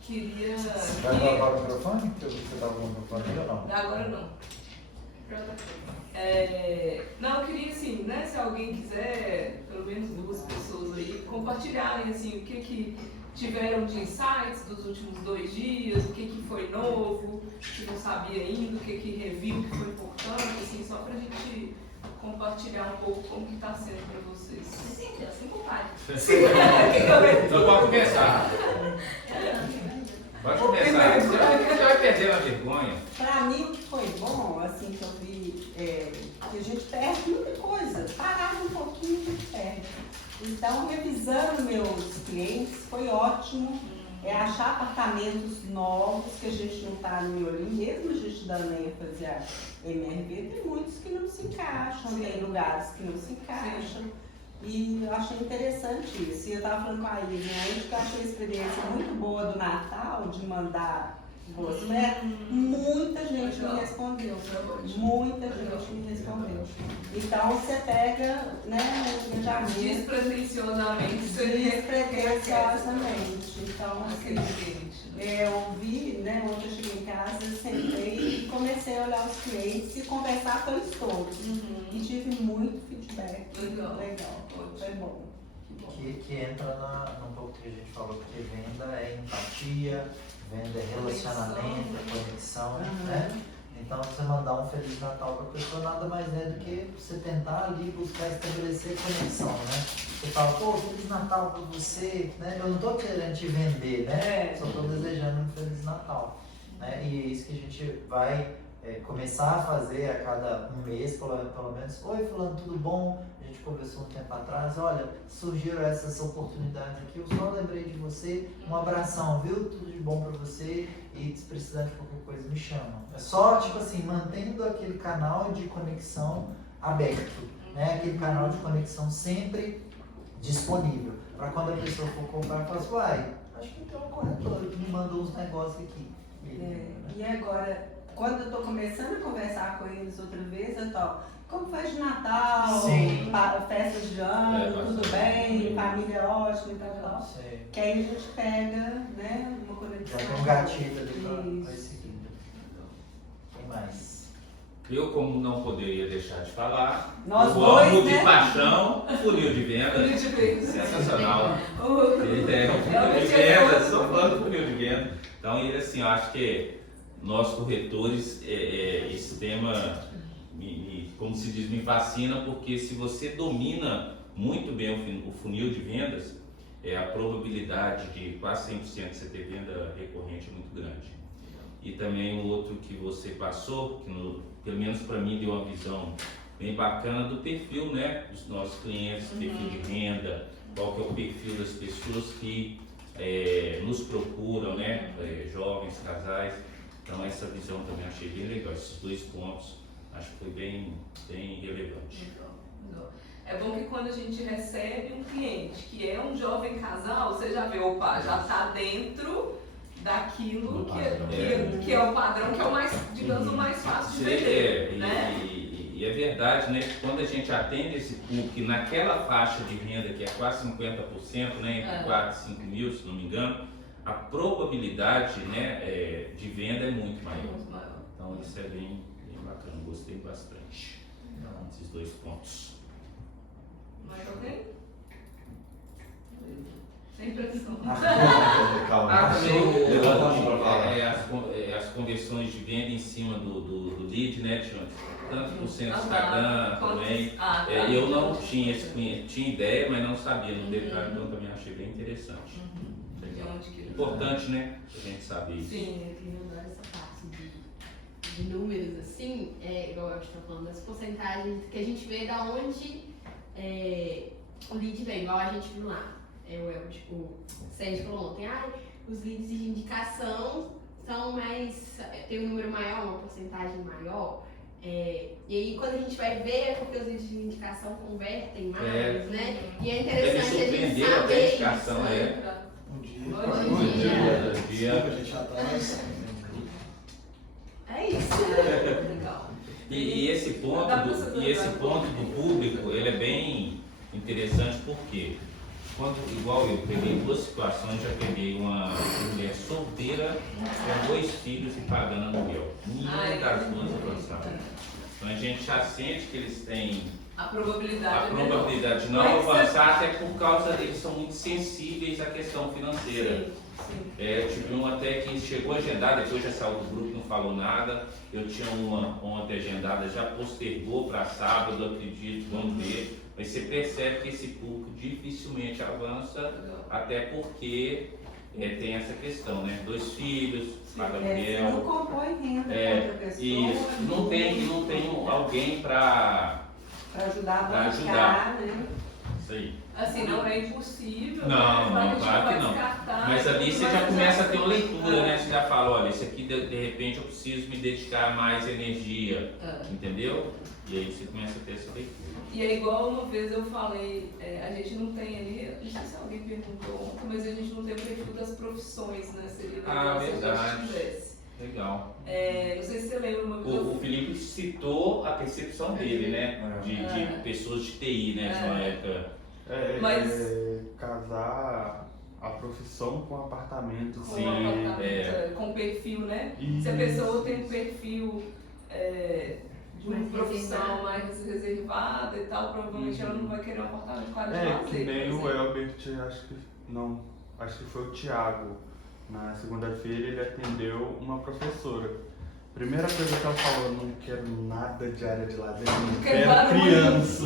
Queria... Vai gravar o microfone? Que eu vi que você estava com o microfone aí ou não? Agora não. Não, eu queria assim, né, se alguém quiser, pelo menos 2 pessoas aí, compartilharem assim, o que tiveram de insights dos últimos 2 dias, o que foi novo, que não sabia ainda, o que reviu, o que foi importante, assim, só pra gente compartilhar um pouco como que tá sendo pra vocês. Sim, assim compare. Então pode começar. Pode começar. Você vai perder a vergonha. Pra mim, o que foi bom, assim, que eu vi, que a gente perde muita coisa. Parava um pouquinho, a gente perde. Então, revisando meus clientes, foi ótimo. Achar apartamentos novos, que a gente não está no miolinho, mesmo a gente dando ênfase a MRV, tem muitos que não se encaixam, tem lugares que não se encaixam. E eu achei interessante isso. E eu estava falando com a Isa, né? Eu achei a experiência muito boa do Natal, de mandar boas festas. Muita gente me respondeu. Muita gente me respondeu. Então você pega, né, um engajamento. Despretensiosamente. Despretensiosamente. Então, assim, eu vi, né, ontem eu cheguei em casa, eu sentei e comecei a olhar os clientes e conversar com eles todos. E tive muito feedback. Legal. Foi bom. Que entra num pouco que a gente falou, porque venda é empatia, venda é relacionamento, é conexão, né? Então você mandar um Feliz Natal para a pessoa nada mais é do que você tentar ali buscar estabelecer conexão, né? Você fala, pô, Feliz Natal para você, né? Eu não estou querendo te vender, né? Só estou desejando um Feliz Natal, né? E é isso que a gente vai começar a fazer a cada um mês, pelo menos. Oi, fulano, tudo bom? A gente conversou um tempo atrás, olha, surgiram essas oportunidades aqui, eu só lembrei de você, um abração, viu? Tudo de bom pra você e se precisar de qualquer coisa me chama. É só, tipo assim, mantendo aquele canal de conexão aberto, né? Aquele canal de conexão sempre disponível, para quando a pessoa for comprar, falar assim, uai, acho que tem um corretor que me mandou uns negócios aqui. E agora, quando eu tô começando a conversar com eles outra vez, eu tô, como faz de Natal, festas de ano, tudo bem, família ótima e tal. Que aí a gente pega, né, uma conexão. Já tem um gatilho ali pra seguir. Quem mais? Eu, como não poderia deixar de falar, Nós eu dois, amo né? de paixão o funil de venda. Funil de venda. Sensacional. Ele é um funil de venda, sou fã do funil de venda. Então, ele assim, eu acho que nós corretores, esse tema, como se diz, me fascina, porque se você domina muito bem o funil de vendas, a probabilidade de quase 100% de você ter venda recorrente é muito grande. E também o outro que você passou, que pelo menos para mim deu uma visão bem bacana do perfil, né, dos nossos clientes, perfil de renda, qual que é o perfil das pessoas que nos procuram, né, jovens, casais. Então essa visão também achei bem legal, esses 2 pontos acho que foi bem relevante. Legal. É bom que quando a gente recebe um cliente que é um jovem casal, você já vê, opa, já está dentro daquilo que é o padrão, que é o mais, digamos, o mais fácil de vender, né? E é verdade, né, que quando a gente atende esse público naquela faixa de renda que é quase 50%, né, entre 4 e 5 mil, se não me engano, a probabilidade, né, de venda é muito maior. Então isso é bem bacana, gostei bastante desses 2 pontos. Mais alguém? Sem pressão. Também as conversões de venda em cima do lead, né, tanto por cento do Instagram também. Eu não tinha ideia, mas não sabia no detalhe, então também achei bem interessante. Importante, né? A gente saber isso. Sim, eu queria lembrar essa parte de números, assim, igual a gente está falando, das porcentagens que a gente vê da onde o lead vem, igual a gente viu lá. O Sérgio falou ontem, os leads de indicação são tem um número maior, uma porcentagem maior. E aí quando a gente vai ver é porque os leads de indicação convertem mais, né? E é interessante a gente saber a indicação, isso. Bom dia. A gente já tá É isso. Legal. E esse ponto do público, ele é bem interessante porque, igual eu peguei 2 situações, já peguei uma com 2 filhos e pagando aluguel. Nenhuma das duas avançaram. Então a gente já sente que eles têm A a probabilidade probabilidade de não Mas avançar, até por causa deles são muito sensíveis à questão financeira. Sim, sim. Eu tive um até que chegou a agendar, depois já saiu do grupo, não falou nada. Eu tinha uma ontem agendada, já postergou para sábado, acredito, vamos ver. Mas você percebe que esse público dificilmente avança, Legal. até porque tem essa questão, né? 2 filhos, paga Você aluguel. não compõe renda É, contra a pessoa. Isso, não tem alguém para Para ajudar a Pra bancar, né? isso aí. Assim, não é impossível. Não, né? não, A gente claro vai que não. descartar, Mas ali você mas já começa a ter uma sei. leitura, né? Você já fala, olha, isso aqui de repente eu preciso me dedicar mais energia, entendeu? E aí você começa a ter essa leitura. E é igual uma vez eu falei, a gente não tem ali, não sei se alguém perguntou ontem, mas a gente não tem o perfil das profissões, né? Seria legal se a verdade. gente tivesse. Legal. Não sei se você lembra uma vez. O Felipe citou a percepção dele, né? De pessoas de TI, né? De uma época. Mas- Casar a profissão com o apartamento. Com Sim, um apartamento, com perfil, né? Se a pessoa tem um perfil de uma Mais profissão reservada. mais reservada e tal, provavelmente ela não vai querer um apartamento com área de É, lazer. que nem por o exemplo. Elbert, acho que foi o Thiago. Na segunda-feira ele atendeu uma professora. Primeira coisa que ela falou, não quero nada de área de lazer, não Quero quero barulho. criança.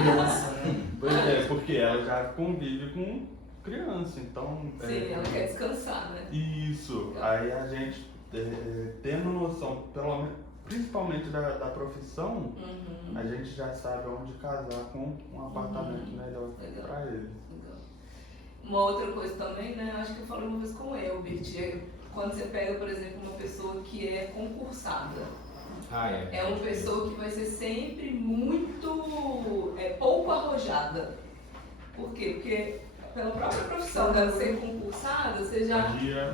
Criança, né? Pois é, porque ela já convive com criança, então... Sim, ela quer descansar, né? Isso, aí a gente tendo noção, principalmente da profissão, Uhum. a gente já sabe onde casar com um apartamento melhor Legal. para ele. Legal. Uma outra coisa também, né? Acho que eu falei uma vez com o Elbert, quando você pega, por exemplo, uma pessoa que é concursada. É uma pessoa que vai ser sempre muito pouco arrojada. Por quê? Porque pela própria profissão dela ser concursada, você já.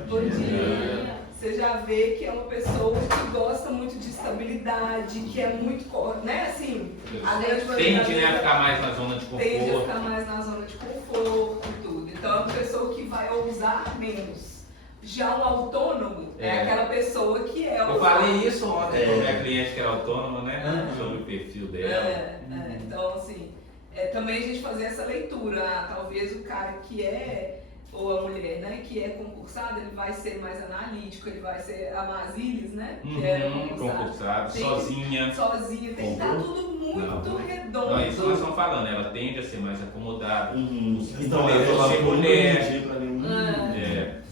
Bom dia. Você já vê que é uma pessoa que gosta muito de estabilidade, que é muito, né, assim, a grande maioria Tende, né, a ficar mais na zona de tende a conforto. ficar mais na zona de conforto e tudo. Então é uma pessoa que vai ousar menos. Já um autônomo é aquela pessoa que é Eu falei isso ontem com a minha cliente que era autônoma, né? Uhum. Sobre o perfil dela. Então, assim, também a gente fazer essa leitura. Talvez o cara que ou a mulher, né, que é concursada, ele vai ser mais analítico, ele vai ser a Masilis, né, que é Concursado, Tem- sozinha. sozinha, tem que estar tudo muito redondo. Não, é isso que nós estamos falando, ela tende a ser mais acomodada. Então, mulheres ela ser não mulher. pedir pra nenhum.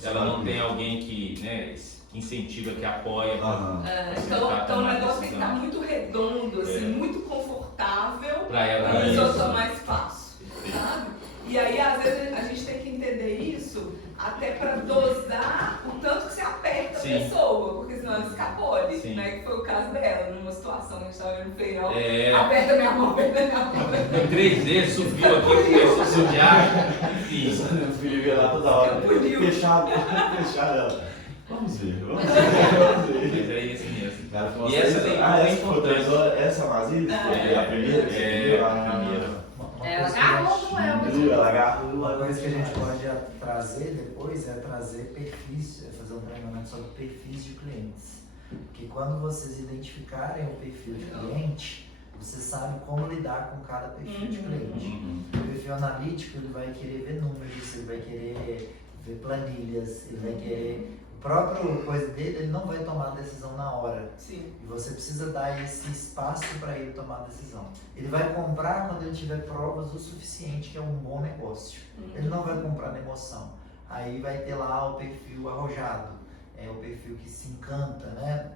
Ela não tem alguém que, né, incentiva, que apoia. Aham. Então o negócio tem que estar muito redondo, assim, É. muito confortável, Pra ela para a isso. pessoa tomar espaço, sabe? E aí, às vezes, a gente tem que entender isso até para dosar o tanto que você aperta Sim. a pessoa, porque senão ela escapole, Sim. né? Que foi o caso dela, numa situação, a gente estava no feirão, É. aperta minha mão, aperta minha mão. 3 vezes subiu aqui, começou a sujar. Enfim. O Felipe ia lá toda hora. Bonito. Fechado ela. Vamos ver, vamos ver. Mas é isso mesmo. Cara, foi E essa daí. leitura é Essa foi importante. 3 horas. Essa é a Mazília? É. A primeira? que você viu? A primeira. Ela agarrou com ela. Ela agarrou. Uma coisa que a gente pode trazer depois é trazer perfis, fazer um treinamento sobre perfis de clientes. Porque quando vocês identificarem o perfil de cliente, você sabe como lidar com cada perfil de cliente. O perfil analítico, ele vai querer ver números, ele vai querer ver planilhas, ele vai querer... O próprio coisa dele, ele não vai tomar decisão na hora. Sim. E você precisa dar esse espaço para ele tomar a decisão. Ele vai comprar quando ele tiver provas o suficiente que é um bom negócio. Ele não vai comprar na emoção. Aí vai ter lá o perfil arrojado, é o perfil que se encanta, né?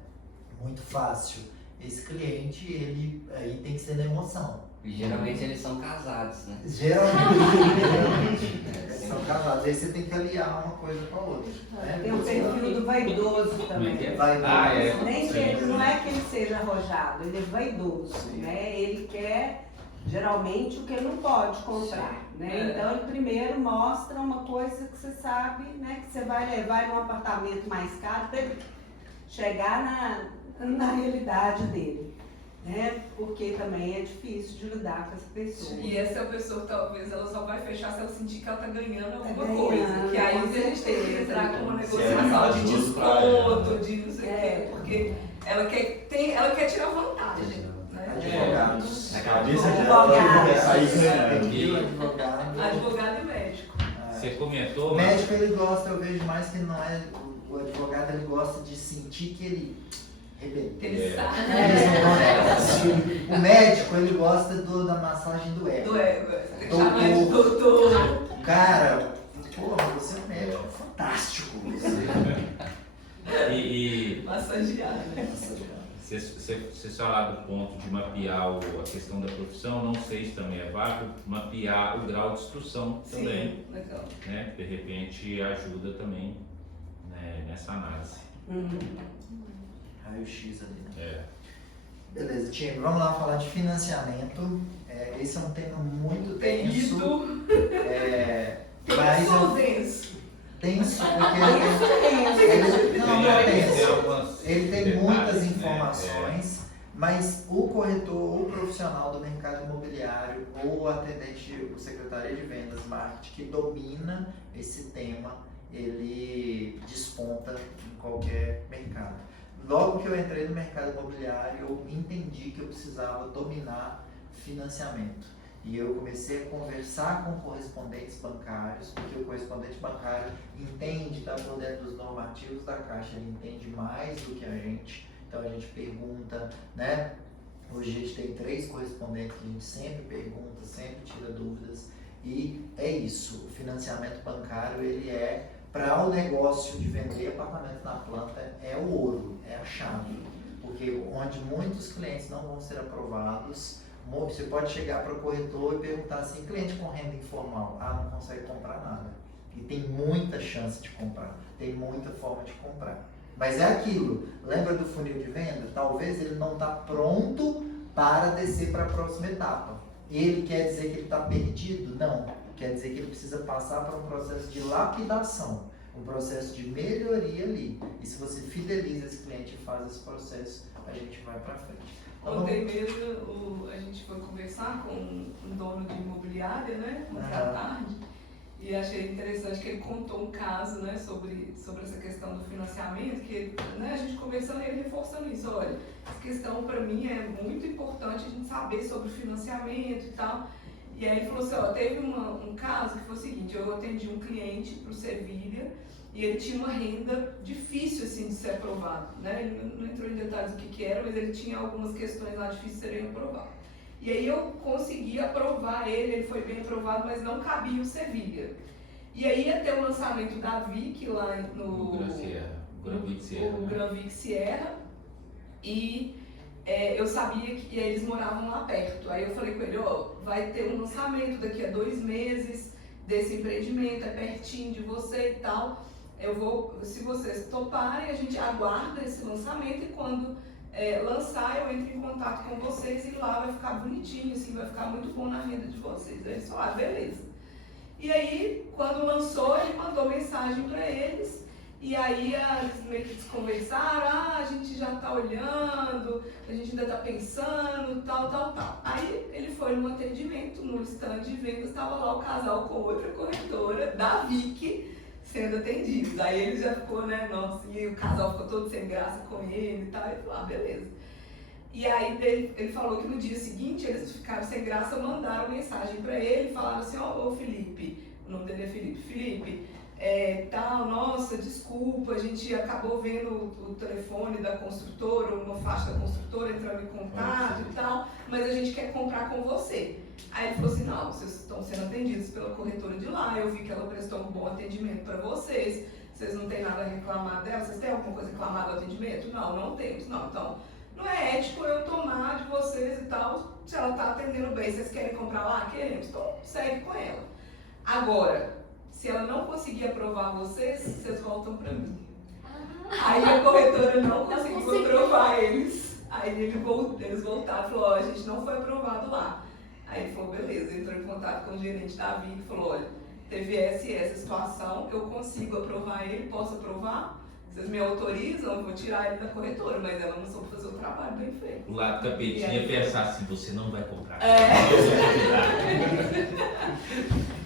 Muito fácil. Esse cliente, ele aí tem que ser na emoção. E geralmente eles são casados, né? Geralmente são casados. Aí você tem que aliar uma coisa com a outra. Né? Tem o perfil do vaidoso também. Vai Nem que ele, não é que ele seja arrojado, ele é vaidoso, né? Ele quer geralmente o que ele não pode comprar, né? Então ele primeiro mostra uma coisa que você sabe, né? Que você vai levar num apartamento mais caro para ele chegar na realidade dele, né? Porque também é difícil de lidar com essa pessoa. E essa pessoa, talvez, ela só vai fechar se ela sentir que ela tá ganhando alguma ganhando, coisa. Que aí com a gente tem que certeza. entrar com uma Se é negociação de vantajoso pra ela. desconto, de não sei o quê, porque ela quer tirar vantagem, né? Advogados. Na cabeça Advogado. dela, ela vai sair ganhando. Aquilo, advogado. Advogado e médico. Você comentou, O mas médico ele gosta, eu vejo mais que não é. O advogado ele gosta de sentir que ele rebentou. Ele sabe O médico ele gosta da massagem do ego. do ego. Você chama ele de doutor. Cara, porra, você é um médico fantástico. e Massageado. você falar do ponto de mapear a questão da profissão, não sei se também é válido, mapear o grau de instrução também, Sim, legal. né? De repente ajuda também, né, nessa análise. Raio-X ali. É. Beleza, time, vamos lá falar de financiamento. Esse é um tema muito tenso. Perito. Mas Sou denso. tenso porque ele tem muitas detalhes, né? informações, mas o corretor, o profissional do mercado imobiliário, ou o atendente, o secretário de vendas, marketing, que domina esse tema, ele desponta em qualquer mercado. Logo que eu entrei no mercado imobiliário, eu entendi que eu precisava dominar financiamento. E eu comecei a conversar com correspondentes bancários, porque o correspondente bancário entende, está por dentro dos normativos da Caixa, ele entende mais do que a gente. Então a gente pergunta, né? Hoje a gente tem 3 correspondentes que a gente sempre pergunta, sempre tira dúvidas. E é isso, o financiamento bancário, ele é, para o negócio de vender apartamento na planta, é o ouro, é a chave. Porque onde muitos clientes não vão ser aprovados, você pode chegar para o corretor e perguntar assim, cliente com renda informal, não consegue comprar nada. E tem muita chance de comprar, tem muita forma de comprar. Mas é aquilo, lembra do funil de venda? Talvez ele não está pronto para descer para a próxima etapa. Ele quer dizer que ele está perdido? Não. Quer dizer que ele precisa passar por um processo de lapidação, um processo de melhoria ali. E se você fideliza esse cliente e faz esse processo, a gente vai para frente. Ontem mesmo a gente foi conversar com um dono de imobiliária, né? Ontem à tarde. E achei interessante que ele contou um caso, né, sobre essa questão do financiamento, que, né, a gente conversando e ele reforçando isso. Olha, essa questão para mim é muito importante a gente saber sobre o financiamento e tal. E aí ele falou assim, teve um caso que foi o seguinte, eu atendi um cliente para o Sevilha e ele tinha uma renda difícil assim, de ser aprovado, né? Ele não entrou em detalhes do que era, mas ele tinha algumas questões lá difíceis de serem aprovadas. E aí eu consegui aprovar ele foi bem aprovado, mas não cabia o Sevilha. E aí ia ter o lançamento da Vic lá no Gran Vic Sierra, e eu sabia que eles moravam lá perto. Aí eu falei com ele, vai ter um lançamento daqui a 2 meses desse empreendimento, é pertinho de você e tal. Se vocês toparem, a gente aguarda esse lançamento e quando lançar, eu entro em contato com vocês e lá vai ficar bonitinho, assim, vai ficar muito bom na renda de vocês. Aí eles falaram, beleza. E aí, quando lançou, ele mandou mensagem para eles, e aí eles meio que desconversaram, a gente já tá olhando, a gente ainda tá pensando, tal. Aí ele foi no atendimento, no stand de vendas, estava lá o casal com outra corretora, da Vic, sendo atendidos. Aí ele já ficou, né, nossa, e o casal ficou todo sem graça com ele e tal, e ele falou, beleza. E aí ele falou que no dia seguinte eles ficaram sem graça, mandaram mensagem para ele, falaram assim, ô Felipe, o nome dele é Felipe, nossa, desculpa, a gente acabou vendo o telefone da construtora, uma faixa da construtora entrando em contato e tal, mas a gente quer comprar com você. Aí ele falou assim, não, vocês estão sendo atendidos pela corretora de lá, eu vi que ela prestou um bom atendimento para vocês não têm nada a reclamar dela, vocês têm alguma coisa a reclamar do atendimento? Não temos, então não é ético eu tomar de vocês e tal, se ela está atendendo bem, vocês querem comprar lá? Queremos, então segue com ela. Agora, se ela não conseguir aprovar vocês voltam para mim. Aí a corretora não conseguiu aprovar eles. Aí eles voltaram e falaram, a gente não foi aprovado lá. Aí ele falou, beleza, entrou em contato com o gerente da Vic e falou, olha, teve essa situação, eu consigo aprovar ele, posso aprovar? Vocês me autorizam, eu vou tirar ele da corretora, mas ela não soube fazer o trabalho bem feito. O lado capetinha é pensar assim, você não vai comprar.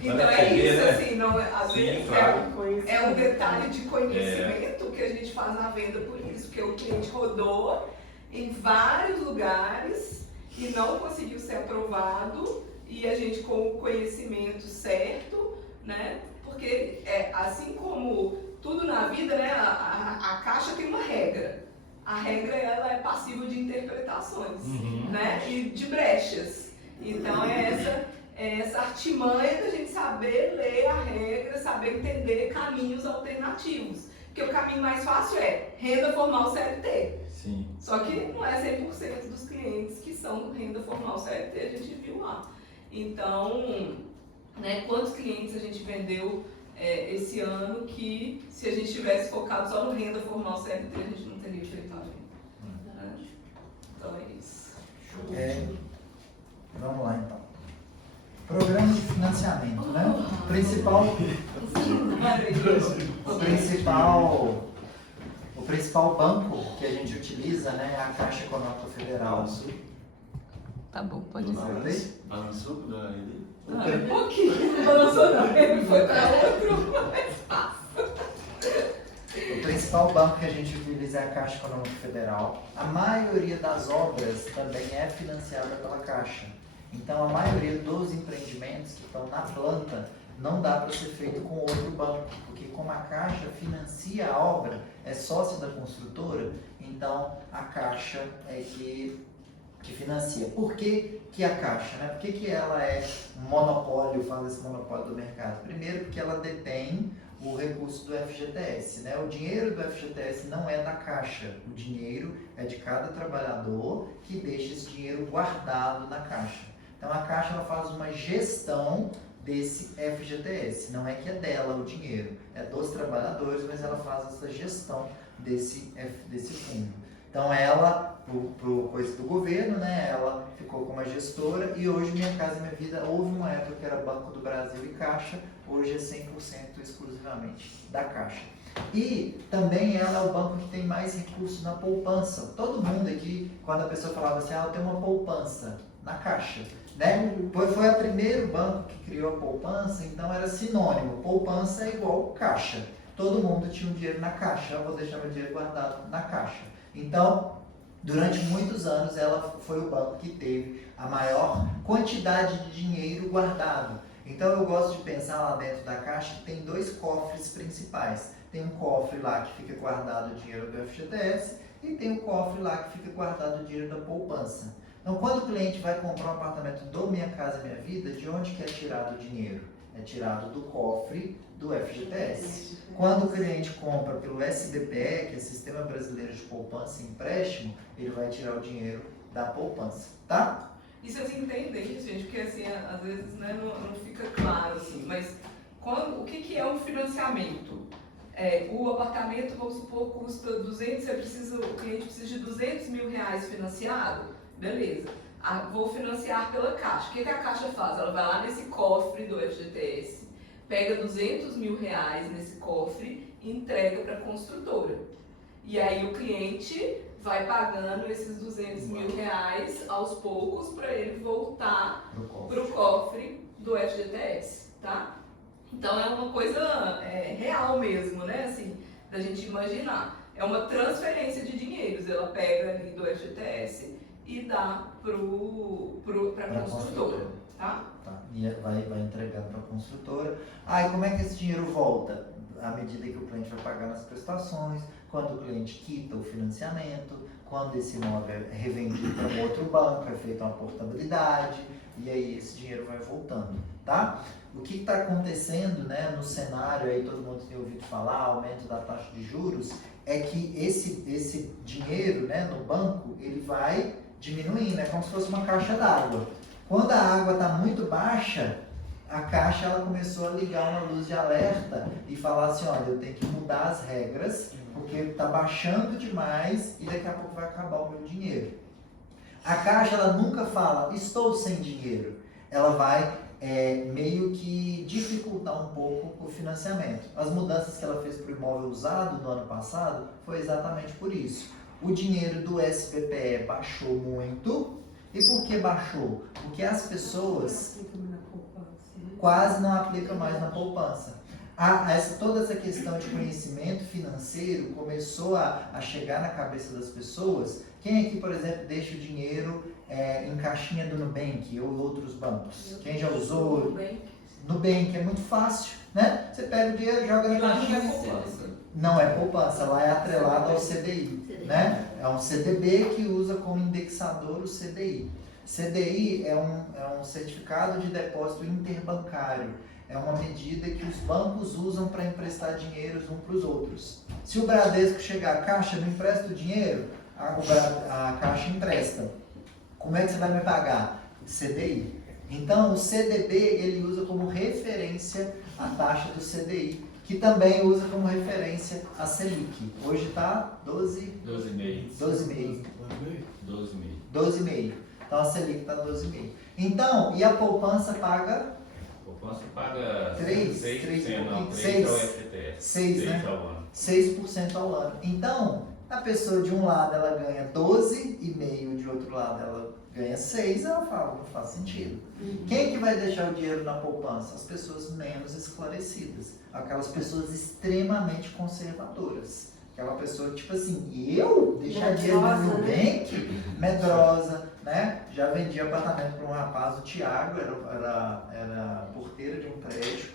Então é isso, assim, não, às Sim, vezes claro. é um detalhe de conhecimento que a gente faz na venda por isso, porque o cliente rodou em vários lugares e não conseguiu ser aprovado, e a gente com o conhecimento certo, né? Porque assim como tudo na vida, né, a caixa tem uma regra. A regra ela é passível de interpretações, né? E de brechas. Então é essa artimanha da gente saber ler a regra, saber entender caminhos alternativos. Porque o caminho mais fácil é renda formal CLT. Sim. Só que não é 100% dos clientes que são renda formal CLT, a gente viu lá. Então, né, quantos clientes a gente vendeu esse ano que, se a gente tivesse focado só no renda formal CLT, a gente não teria feito a venda. Né? Então é isso. Vamos lá então. Programa de financiamento, né? O principal banco que a gente utiliza, né, é a Caixa Econômica Federal. Tá bom, pode ser. Balançou da ele? Um pouquinho, não balançou não, ele foi para outro espaço. O principal banco que a gente utiliza é a Caixa Econômica Federal. A maioria das obras também é financiada pela Caixa. Então, a maioria dos empreendimentos que estão na planta não dá para ser feito com outro banco, porque como a Caixa financia a obra, é sócia da construtora, então a Caixa é que financia. Por que a Caixa? Né? Por que ela é um monopólio, faz esse monopólio do mercado? Primeiro, porque ela detém o recurso do FGTS. Né? O dinheiro do FGTS não é da Caixa, o dinheiro é de cada trabalhador que deixa esse dinheiro guardado na Caixa. Então a Caixa ela faz uma gestão desse FGTS, não é que é dela o dinheiro, é dos trabalhadores, mas ela faz essa gestão desse fundo. Então ela, por coisa do governo, né, ela ficou como a gestora e hoje Minha Casa Minha Vida, houve uma época que era Banco do Brasil e Caixa, hoje é 100% exclusivamente da Caixa. E também ela é o banco que tem mais recursos na poupança. Todo mundo aqui, quando a pessoa falava assim, eu tenho uma poupança na Caixa, né? Foi o primeiro banco que criou a poupança, então era sinônimo, poupança é igual Caixa. Todo mundo tinha um dinheiro na Caixa, eu vou deixar meu dinheiro guardado na Caixa. Então, durante muitos anos, ela foi o banco que teve a maior quantidade de dinheiro guardado. Então, eu gosto de pensar lá dentro da Caixa que tem dois cofres principais. Tem um cofre lá que fica guardado o dinheiro do FGTS e tem um cofre lá que fica guardado o dinheiro da poupança. Então, quando o cliente vai comprar um apartamento do Minha Casa Minha Vida, de onde que é tirado o dinheiro? É tirado do cofre do FGTS. Quando o cliente compra pelo SBPE, que é Sistema Brasileiro de Poupança e Empréstimo, ele vai tirar o dinheiro da poupança, tá? E vocês entendem isso, gente? Porque assim, às vezes, né, não fica claro, assim, mas o que é um financiamento? O apartamento, vamos supor, custa 200, o cliente precisa de 200 mil reais financiado, beleza. Vou financiar pela Caixa. O que a Caixa faz? Ela vai lá nesse cofre do FGTS, pega 200 mil reais nesse cofre e entrega para a construtora. E aí o cliente vai pagando esses 200 mil reais aos poucos para ele voltar para o cofre do FGTS, tá? Então é uma coisa real mesmo, né? Assim, da gente imaginar. É uma transferência de dinheiros. Ela pega ali do FGTS e dá para a construtora, tá? E vai entregando para a construtora. E como é que esse dinheiro volta? À medida que o cliente vai pagando as prestações, quando o cliente quita o financiamento, quando esse imóvel é revendido para um outro banco, é feita uma portabilidade, e aí esse dinheiro vai voltando, tá? O que está acontecendo, né, no cenário, aí todo mundo tem ouvido falar, aumento da taxa de juros, é que esse dinheiro, né, no banco, ele vai diminuindo, é como se fosse uma caixa d'água. Quando a água está muito baixa, a Caixa ela começou a ligar uma luz de alerta e falar assim, olha, eu tenho que mudar as regras, porque está baixando demais e daqui a pouco vai acabar o meu dinheiro. A Caixa ela nunca fala, estou sem dinheiro. Ela vai meio que dificultar um pouco o financiamento. As mudanças que ela fez para o imóvel usado no ano passado foi exatamente por isso. O dinheiro do SBPE baixou muito. E por que baixou? Porque as pessoas quase não aplicam mais na poupança. Toda essa questão de conhecimento financeiro começou a chegar na cabeça das pessoas. Quem aqui, por exemplo, deixa o dinheiro em caixinha do Nubank ou outros bancos? Quem já usou? Nubank é muito fácil, né? Você pega o dinheiro e joga na caixinha. Não é poupança, lá é atrelado ao CDI, né? É um CDB que usa como indexador o CDI. CDI é um certificado de depósito interbancário. É uma medida que os bancos usam para emprestar dinheiro uns para os outros. Se o Bradesco chegar, a Caixa, me empresta o dinheiro, a Caixa empresta. Como é que você vai me pagar? CDI. Então, o CDB, ele usa como referência a taxa do CDI, que também usa como referência a Selic. Hoje está 12,5. Então, a Selic está 12,5. Então, e a poupança paga? A poupança paga 3 ao FGTS. 6, né? Ao ano. 6% ao ano. Então, a pessoa de um lado ela ganha 12,5, de outro lado ela ganha 6, ela fala, não faz sentido. Quem que vai deixar o dinheiro na poupança? As pessoas menos esclarecidas. Aquelas pessoas extremamente conservadoras. Aquela pessoa, tipo assim, eu deixar dinheiro no Nubank? Medrosa, né? Já vendi apartamento para um rapaz, o Thiago, era porteiro de um prédio.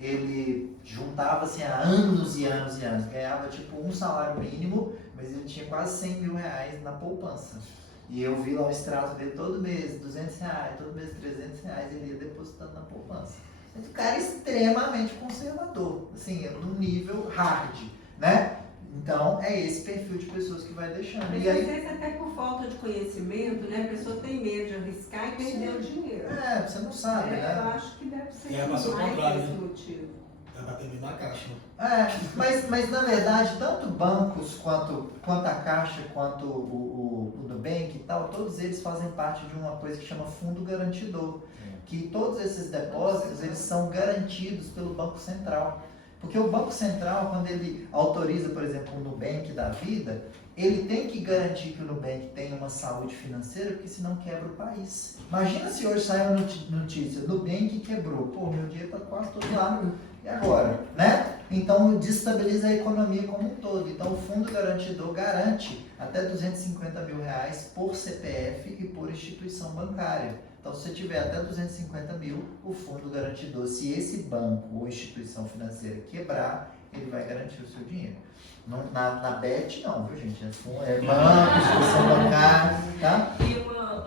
Ele juntava assim há anos e anos e anos, ganhava tipo um salário mínimo, mas ele tinha quase 100 mil reais na poupança. E eu vi lá o extrato dele todo mês, 200 reais, todo mês 300 reais, ele ia depositando na poupança. Mas o cara é extremamente conservador, assim, num nível hard, né? Então, é esse perfil de pessoas que vai deixando. Mas E às aí, vezes até por falta de conhecimento, né? A pessoa tem medo de arriscar e perder o dinheiro. você não sabe, Eu né? acho que deve ser É, mas ao mais contrário, esse né? motivo. Dá pra terminar a caixa. Mas na verdade, tanto bancos quanto a Caixa, quanto o Nubank e tal, todos eles fazem parte de uma coisa que chama Fundo Garantidor. Que todos esses depósitos, eles são garantidos pelo Banco Central. Porque o Banco Central, quando ele autoriza, por exemplo, o Nubank da vida, ele tem que garantir que o Nubank tenha uma saúde financeira, porque senão quebra o país. Imagina se hoje sai uma notícia, Nubank quebrou. Pô, meu dinheiro está quase todo lá. E agora? Né? Então, destabiliza a economia como um todo. Então, o Fundo Garantidor garante até 250 mil reais por CPF e por instituição bancária. Então, se você tiver até 250 mil, o Fundo Garantidor, se esse banco ou instituição financeira quebrar, ele vai garantir o seu dinheiro. Na BET não, viu gente? É banco, instituição bancária, tá? E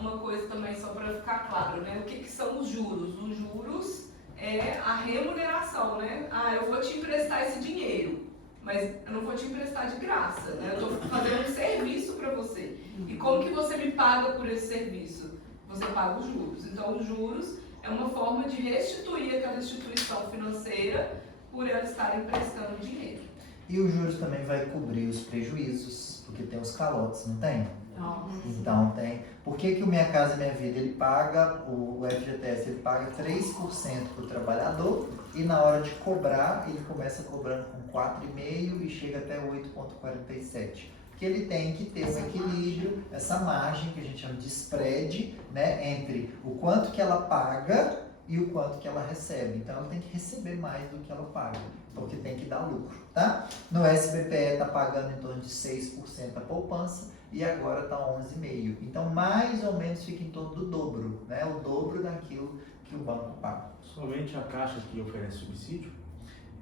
uma coisa também, só para ficar claro, né? O que são os juros? Os juros é a remuneração, né? Eu vou te emprestar esse dinheiro, mas eu não vou te emprestar de graça, né? Eu estou fazendo um serviço para você. E como que você me paga por esse serviço? Você paga os juros. Então, os juros é uma forma de restituir aquela instituição financeira por ela estar emprestando dinheiro. E os juros também vai cobrir os prejuízos, porque tem os calotes, não tem? Então tem. Por que o Minha Casa Minha Vida ele paga, o FGTS ele paga 3% para o trabalhador e na hora de cobrar ele começa cobrando com 4,5% e chega até 8,47%. Porque ele tem que ter um equilíbrio, essa margem que a gente chama de spread, né, entre o quanto que ela paga e o quanto que ela recebe. Então ela tem que receber mais do que ela paga, porque tem que dar lucro, tá? No SBPE está pagando em torno de 6% a poupança e agora está 11,5%. Então mais ou menos fica em torno do dobro, né? O dobro daquilo que o banco paga. Somente a Caixa que oferece subsídio?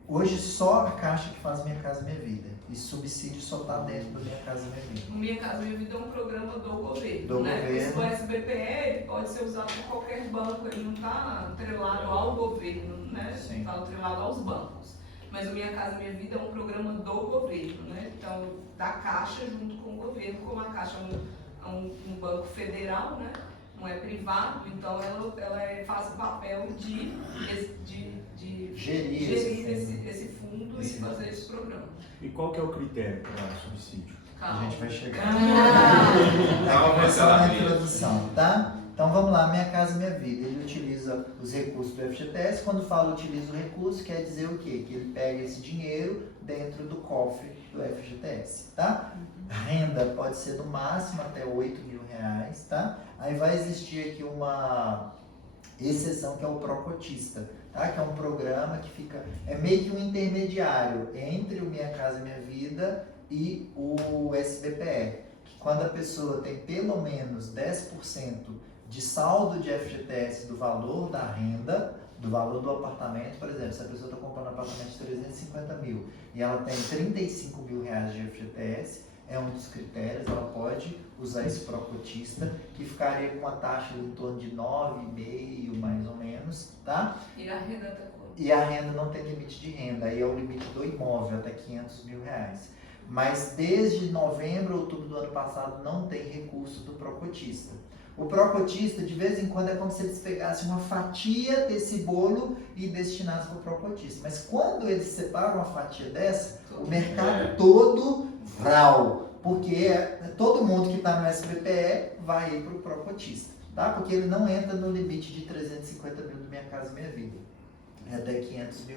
Hoje só a Caixa que faz Minha Casa Minha Vida. E subsídio só está dentro do Minha Casa Minha Vida. O Minha Casa Minha Vida é um programa do governo, Do né? governo. O SBPE ele pode ser usado por qualquer banco, ele não está atrelado ao governo, né? Sim. Está atrelado aos bancos. Mas o Minha Casa Minha Vida é um programa do governo, né? Então, da Caixa junto com o governo, como a Caixa é um banco federal, né? Não é privado, então ela faz o papel de Gerir esse fundo esse e fazer esse programa. E qual que é o critério para subsídio? A gente vai chegar. Calma, Essa é uma Marcela. introdução, tá? Então vamos lá, Minha Casa Minha Vida, ele utiliza os recursos do FGTS. Quando fala utiliza o recurso, quer dizer o quê? Que ele pega esse dinheiro dentro do cofre do FGTS, tá? Renda pode ser no máximo até R$8.000, tá? Aí vai existir aqui uma exceção que é o Procotista, tá? Que é um programa que fica, é meio que um intermediário entre o Minha Casa Minha Vida e o SBPE, que quando a pessoa tem pelo menos 10% de saldo de FGTS do valor da renda, do valor do apartamento, por exemplo, se a pessoa está comprando um apartamento de 350 mil e ela tem R$35.000 de FGTS, é um dos critérios, ela pode usar esse Procotista, que ficaria com uma taxa em torno de 9,5 mais ou menos, tá? E a renda tá quanto? E a renda não tem limite de renda, aí é o limite do imóvel, até R$500.000. Mas desde novembro, outubro do ano passado, não tem recurso do Procotista. O Procotista, de vez em quando, é como se eles pegassem uma fatia desse bolo e destinassem para o Procotista. Mas quando eles separam uma fatia dessa, o mercado todo vral, porque todo mundo que está no SBPE vai ir para o Procotista, tá? Porque ele não entra no limite de 350 mil do Minha Casa Minha Vida. É até R$500.000,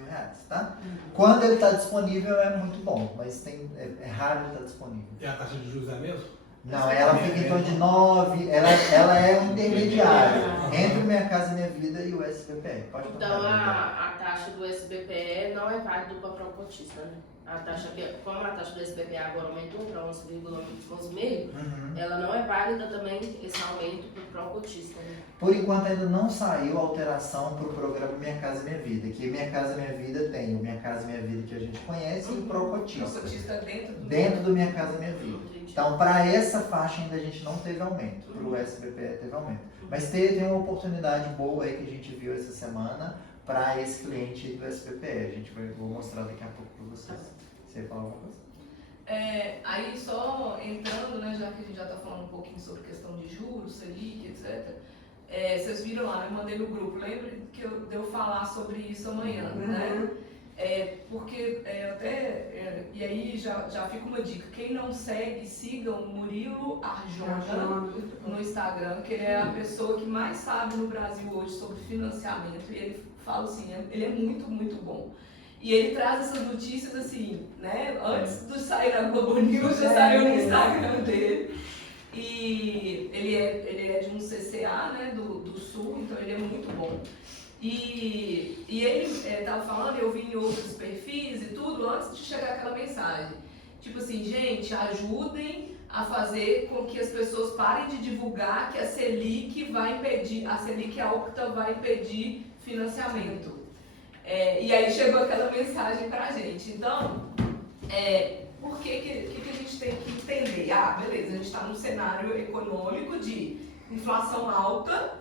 tá? Quando ele está disponível é muito bom, mas é raro ele estar disponível. E a taxa de juros é a mesma? Não, ela fica em torno de 9, ela é um intermediário entre o Minha Casa Minha Vida e o SBPE. Pode Então contar, a taxa do SBPE não é válida para Procotista, né? A taxa como a taxa do SBPE agora aumentou para 11,11,5, ela não é válida também esse aumento para o Procotista, né? Por enquanto ainda não saiu a alteração para o programa Minha Casa Minha Vida, que Minha Casa Minha Vida tem o Minha Casa Minha Vida que a gente conhece e o Procotista. Procotista Dentro do Minha Casa Minha Vida. Então, para essa faixa ainda a gente não teve aumento, para o SBPE teve aumento. Mas teve uma oportunidade boa aí que a gente viu essa semana para esse cliente do SBPE. Vou mostrar daqui a pouco para vocês. Você ia falar alguma coisa? Aí só entrando, né, já que a gente já está falando um pouquinho sobre questão de juros, Selic, etc. Vocês viram lá, eu mandei no grupo, lembra que de eu falar sobre isso amanhã, né? Porque e aí já fica uma dica, quem não segue, siga o Murilo Arjona no Instagram, que ele é a pessoa que mais sabe no Brasil hoje sobre financiamento, e ele fala assim, ele é muito, muito bom. E ele traz essas notícias assim, né, antes de sair na Globo News, já saiu no Instagram dele. E ele é de um CCA, né, do Sul, então ele é muito bom. E ele estava falando, eu vi em outros perfis e tudo, antes de chegar aquela mensagem. Tipo assim, gente, ajudem a fazer com que as pessoas parem de divulgar que a Selic alta vai impedir financiamento. E aí chegou aquela mensagem pra gente. Então, por que a gente tem que entender? Beleza, a gente está num cenário econômico de inflação alta.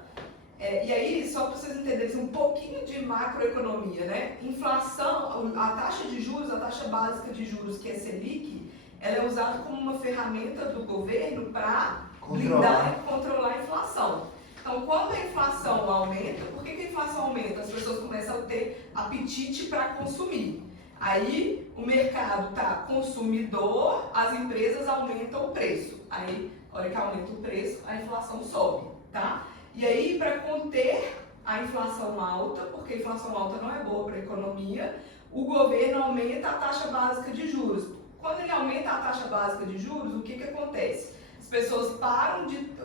E aí, só para vocês entenderem um pouquinho de macroeconomia, né? Inflação, a taxa de juros, a taxa básica de juros, que é Selic, ela é usada como uma ferramenta do governo para blindar e controlar a inflação. Então, quando a inflação aumenta, por que a inflação aumenta? As pessoas começam a ter apetite para consumir. Aí, o mercado está consumidor, as empresas aumentam o preço. Aí, na hora que aumenta o preço, a inflação sobe, tá? E aí, para conter a inflação alta, porque a inflação alta não é boa para a economia, o governo aumenta a taxa básica de juros. Quando ele aumenta a taxa básica de juros, o que acontece? As pessoas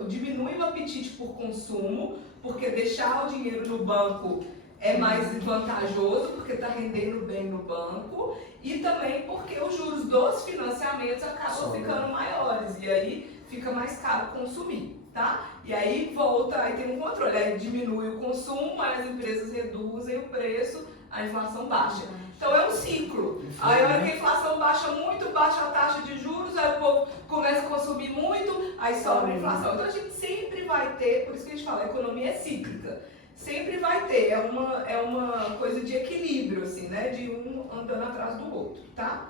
diminuem o apetite por consumo, porque deixar o dinheiro no banco é mais vantajoso, porque está rendendo bem no banco, e também porque os juros dos financiamentos acabam ficando maiores, e aí fica mais caro consumir. Tá? E aí volta, aí tem um controle, aí diminui o consumo, aí as empresas reduzem o preço, a inflação baixa. Então é um ciclo. Aí a hora que a inflação baixa muito, baixa a taxa de juros, aí o povo começa a consumir muito, aí sobe a inflação. Então a gente sempre vai ter, por isso que a gente fala, a economia é cíclica. Sempre vai ter, é uma coisa de equilíbrio, assim, né? De um andando atrás do outro, tá?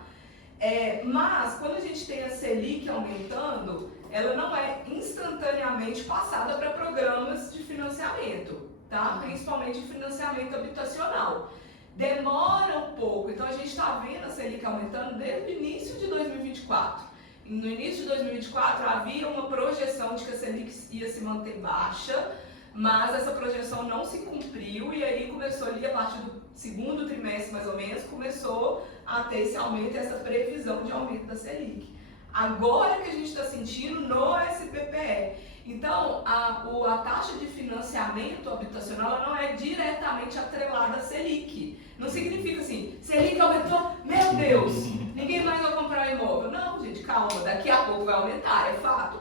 Mas quando a gente tem a Selic aumentando, ela não é instantaneamente passada para programas de financiamento, tá? Principalmente financiamento habitacional. Demora um pouco, então a gente está vendo a Selic aumentando desde o início de 2024. No início de 2024 havia uma projeção de que a Selic ia se manter baixa, mas essa projeção não se cumpriu e aí começou ali, a partir do segundo trimestre mais ou menos, começou a ter esse aumento, essa previsão de aumento da Selic. Agora que a gente está sentindo no SPPE. Então, a taxa de financiamento habitacional ela não é diretamente atrelada à Selic. Não significa assim, Selic aumentou, meu Deus, ninguém mais vai comprar imóvel. Não, gente, calma, daqui a pouco vai aumentar,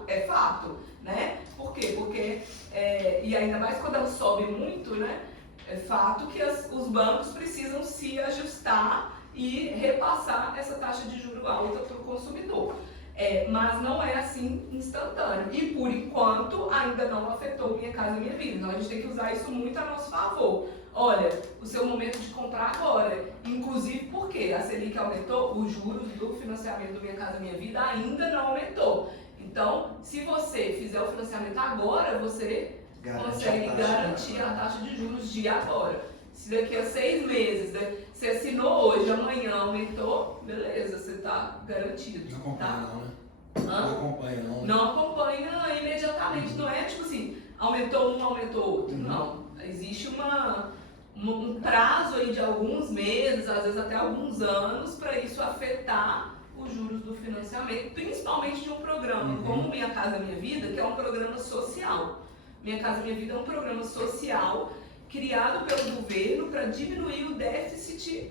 é fato, né? Por quê? Porque, e ainda mais quando ela sobe muito, né? É fato que os bancos precisam se ajustar e repassar essa taxa de juros alta para o consumidor. Mas não é assim instantâneo. E por enquanto ainda não afetou Minha Casa Minha Vida. Então a gente tem que usar isso muito a nosso favor. Olha, o seu momento de comprar agora. Inclusive porque a Selic aumentou, os juros do financiamento do Minha Casa Minha Vida ainda não aumentou. Então, se você fizer o financiamento agora, você consegue garantir a taxa de juros de agora. Se daqui a 6 meses, né, você assinou hoje, amanhã aumentou, beleza, você está garantido. Não acompanha tá? não, né? Hã? Não acompanha não. Não acompanha imediatamente, não é tipo assim, aumentou um, aumentou outro. Não. Existe um prazo aí de alguns meses, às vezes até alguns anos, para isso afetar os juros do financiamento, principalmente de um programa como Minha Casa Minha Vida, que é um programa social. Minha Casa Minha Vida é um programa social criado pelo governo para diminuir o déficit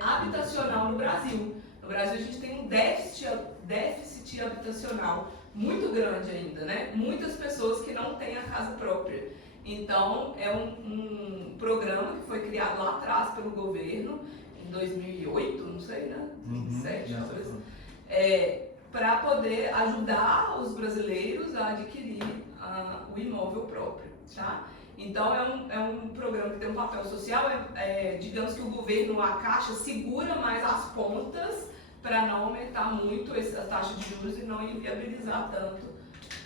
habitacional no Brasil. No Brasil a gente tem um déficit habitacional muito grande ainda, né? Muitas pessoas que não têm a casa própria. Então é um programa que foi criado lá atrás pelo governo, em 2008, não sei, né? 2007, talvez. Para poder ajudar os brasileiros a adquirir o imóvel próprio, tá? Então é um programa que tem um papel social, digamos que o governo, a Caixa, segura mais as pontas para não aumentar muito a taxa de juros e não inviabilizar tanto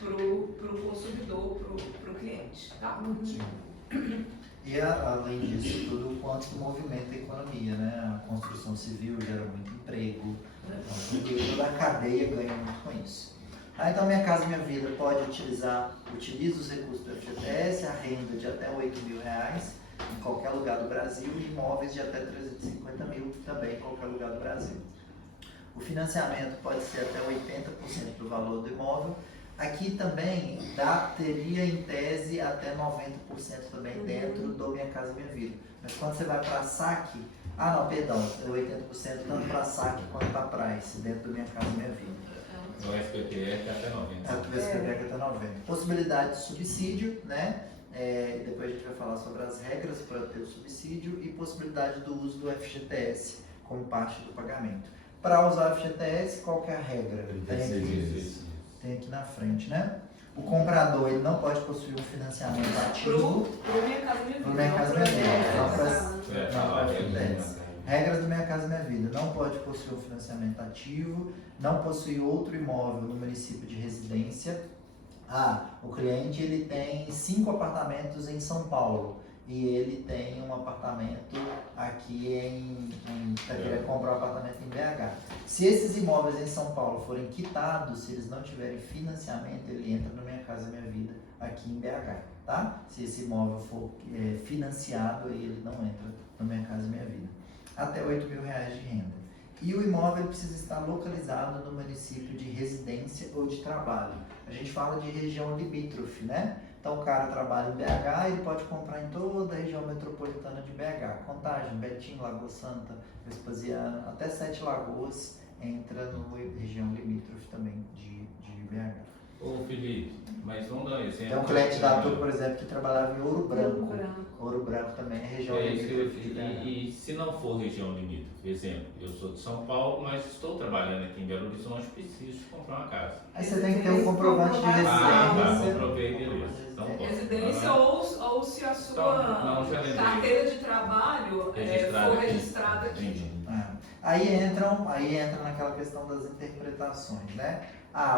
para o consumidor, para o cliente, tá? E além disso tudo, quanto movimenta a economia, né? A construção civil gera muito emprego, então toda a cadeia ganha muito com isso. Então Minha Casa Minha Vida utiliza os recursos do FGTS, a renda de até R$8.000 em qualquer lugar do Brasil e imóveis de até R$350.000 também em qualquer lugar do Brasil. O financiamento pode ser até 80% do valor do imóvel. Aqui também teria em tese até 90% também dentro do Minha Casa Minha Vida. Mas quando você vai para saque, 80% tanto para saque quanto para price dentro do Minha Casa Minha Vida. No SPPE até 90%. No SPPE até 90%. Possibilidade de subsídio, né? Depois a gente vai falar sobre as regras para ter o subsídio e possibilidade do uso do FGTS como parte do pagamento. Para usar o FGTS, qual que é a regra? Tem aqui na frente, né? O comprador ele não pode possuir um financiamento ativo. Pro Minha Casa Minha Vida. Pro Minha Casa Minha Vida. Não para FGTS. Regras do Minha Casa Minha Vida. Não pode possuir um financiamento ativo, não possuir outro imóvel no município de residência. O cliente ele tem 5 apartamentos em São Paulo e ele tem um apartamento aqui querendo comprar um apartamento em BH. Se esses imóveis em São Paulo forem quitados, se eles não tiverem financiamento, ele entra no Minha Casa Minha Vida aqui em BH, tá? Se esse imóvel for financiado, aí ele não entra no Minha Casa Minha Vida. Até R$8.000 de renda. E o imóvel precisa estar localizado no município de residência ou de trabalho. A gente fala de região limítrofe, né? Então o cara trabalha em BH, ele pode comprar em toda a região metropolitana de BH. Contagem, Betim, Lagoa Santa, Vespasiano, até 7 Lagoas entra na região limítrofe também de BH. Ô Felipe, mas vamos dar um exemplo. Tem um cliente da Atur, por exemplo, que trabalhava em Ouro Branco. Ouro Branco também é região limítrofe de BH. E se não for região limítrofe, exemplo, eu sou de São Paulo, mas estou trabalhando aqui em Belo Horizonte, preciso de comprar uma casa. Aí você tem que ter um comprovante de residência. Comprovei, beleza. Então, residência ou se a sua carteira de trabalho for registrada aqui. Aí entra naquela questão das interpretações, né?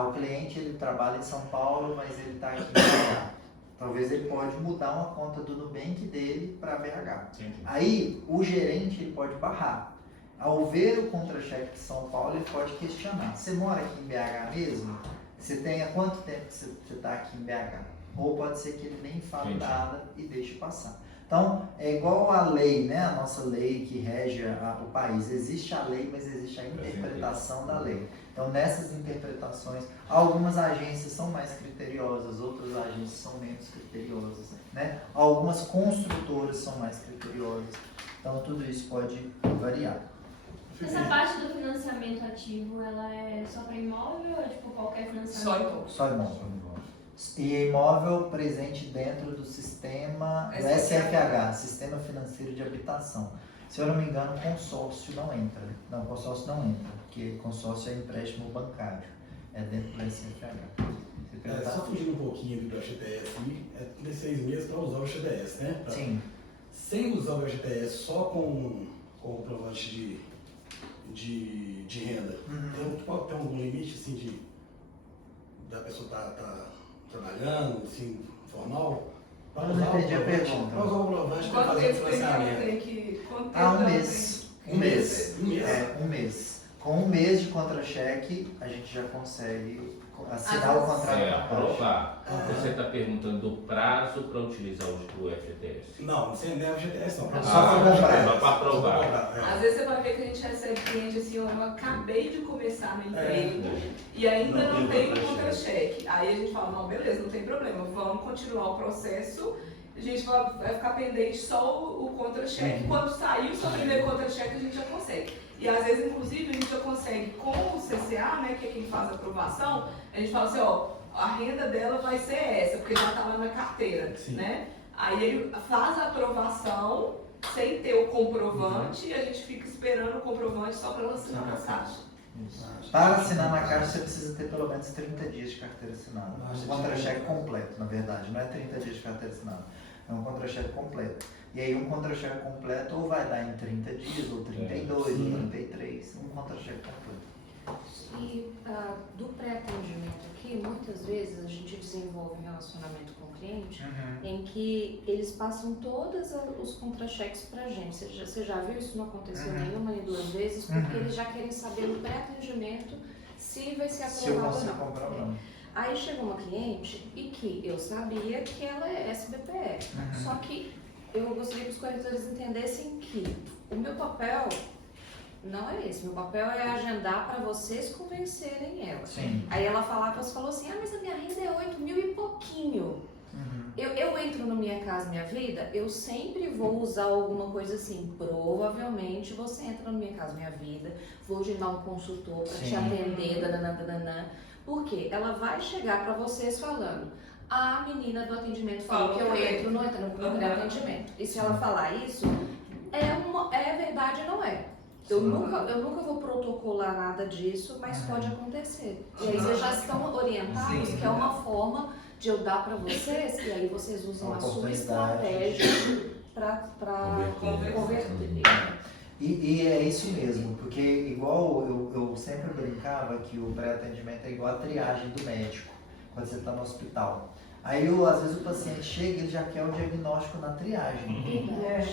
O cliente ele trabalha em São Paulo, mas ele está aqui em BH. Talvez ele pode mudar uma conta do Nubank dele para BH. Sim. Aí o gerente ele pode barrar. Ao ver o contra-cheque de São Paulo, ele pode questionar. Você mora aqui em BH mesmo? Você tem há quanto tempo que você está aqui em BH? ou pode ser que ele nem fale Entendi. nada e deixe passar. Então, é igual a lei, né? A nossa lei que rege o país. Existe a lei, mas existe a interpretação da lei. Então, nessas interpretações, algumas agências são mais criteriosas, outras agências são menos criteriosas, né? Algumas construtoras são mais criteriosas. Então, tudo isso pode variar. Essa parte do financiamento ativo, ela é só para imóvel ou é tipo qualquer Só financiamento? imóvel. Só imóvel. E imóvel presente dentro do sistema do SFH, Sistema Financeiro de Habitação. Se eu não me engano, consórcio não entra. Não, consórcio não entra, porque consórcio é empréstimo bancário. É dentro do SFH. Só fugindo um pouquinho do FGTS, é 36 meses para usar o FGTS, né? Sim. Sem usar o FGTS, só com comprovante de renda, pode ter algum limite assim da pessoa tá trabalhando, assim, formal? Eu não entendi a pergunta. Para usar o comprovante para Quanto fazer tempo o que ela financiamento. tem que... quanto tempo Um ela mês. tem? Um mês. Um mês? É, um mês. Com um mês de contra-cheque, a gente já consegue assinar o contrato. Aprovar. Você está perguntando do prazo para utilizar o FGTS? Não, sem nem o FGTS não. Só para comprar. Só para aprovar. Às vezes você vai ver que a gente recebe cliente assim, eu acabei de começar no emprego e ainda não tem o contra-cheque. Aí a gente fala, não, beleza, não tem problema, vamos continuar o processo, a gente vai ficar pendente só o contra-cheque. Quando sair o seu primeiro contra-cheque, a gente já consegue. E às vezes, inclusive, a gente já consegue com o CCA, né, que é quem faz a aprovação, a gente fala assim, ó, a renda dela vai ser essa, porque já está lá na carteira, né? Aí ele faz a aprovação sem ter o comprovante e a gente fica esperando o comprovante só para ela assinar na caixa. Para assinar na caixa, você precisa ter pelo menos 30 dias de carteira assinada. Um contra-cheque completo, na verdade. Não é 30 dias de carteira assinada. É um contra-cheque completo. E aí um contra-cheque completo ou vai dar em 30 dias, ou 32, ou 33. Um contra-cheque completo. E do pré-atendimento aqui, muitas vezes a gente desenvolve um relacionamento com o cliente em que eles passam todos os contra-cheques pra gente. Você já viu isso não aconteceu nenhuma nem duas vezes, porque eles já querem saber no pré-atendimento se vai ser Se eu aprovado consigo ou não. comprar ou não. Aí chegou uma cliente e que eu sabia que ela é SBPE, só que eu gostaria que os corretores entendessem que o meu papel não é esse. Meu papel é agendar para vocês convencerem ela. Sim. Aí ela falou assim, mas a minha renda é 8 mil e pouquinho. Eu entro no Minha Casa Minha Vida, eu sempre vou usar alguma coisa assim. Provavelmente você entra no Minha Casa Minha Vida, vou te dar um consultor para te atender, dananã. Porque ela vai chegar para vocês falando, a menina do atendimento falou que eu entro no pré-atendimento. E se ela falar isso, é verdade ou não é? Eu nunca vou protocolar nada disso, mas pode acontecer. E aí vocês já estão orientados que é uma forma de eu dar para vocês, e aí vocês usam a sua estratégia para converter. E é isso mesmo, porque igual eu sempre brincava que o pré-atendimento é igual a triagem do médico, quando você está no hospital. Aí, às vezes, o paciente chega e ele já quer o diagnóstico na triagem.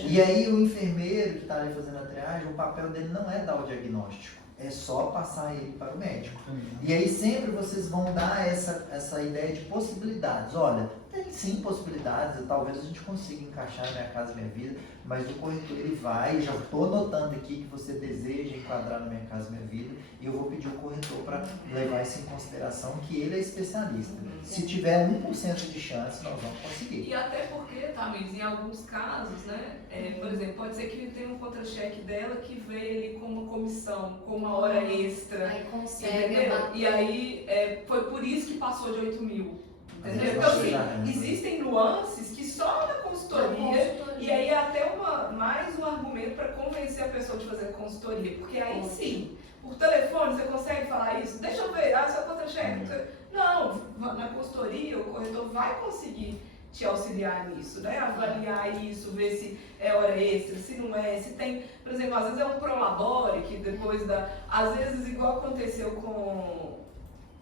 E aí, o enfermeiro que está ali fazendo a triagem, o papel dele não é dar o diagnóstico, é só passar ele para o médico. E aí, sempre vocês vão dar essa ideia de possibilidades. Olha, tem sim possibilidades, talvez a gente consiga encaixar Minha Casa Minha Vida, mas o corretor ele vai, já estou notando aqui que você deseja enquadrar no Minha Casa Minha Vida, e eu vou pedir o corretor para levar isso em consideração, que ele é especialista. Se tiver 1% de chance, nós vamos conseguir. E até porque, Tamires, em alguns casos, né, por exemplo, pode ser que ele tenha um contra-cheque dela que veio ali com uma comissão, com uma hora extra. Aí consegue. Entendeu? E aí foi por isso que passou de 8 mil. Entendeu? Então, assim, existem nuances que só na consultoria, e aí é até mais um argumento para convencer a pessoa de fazer a consultoria, porque aí sim, por telefone você consegue falar isso, deixa eu ver, seu contra-cheque. Não, na consultoria o corretor vai conseguir te auxiliar nisso, né? Avaliar isso, ver se é hora extra, se não é, se tem, por exemplo, às vezes é um prolabore que depois às vezes igual aconteceu com,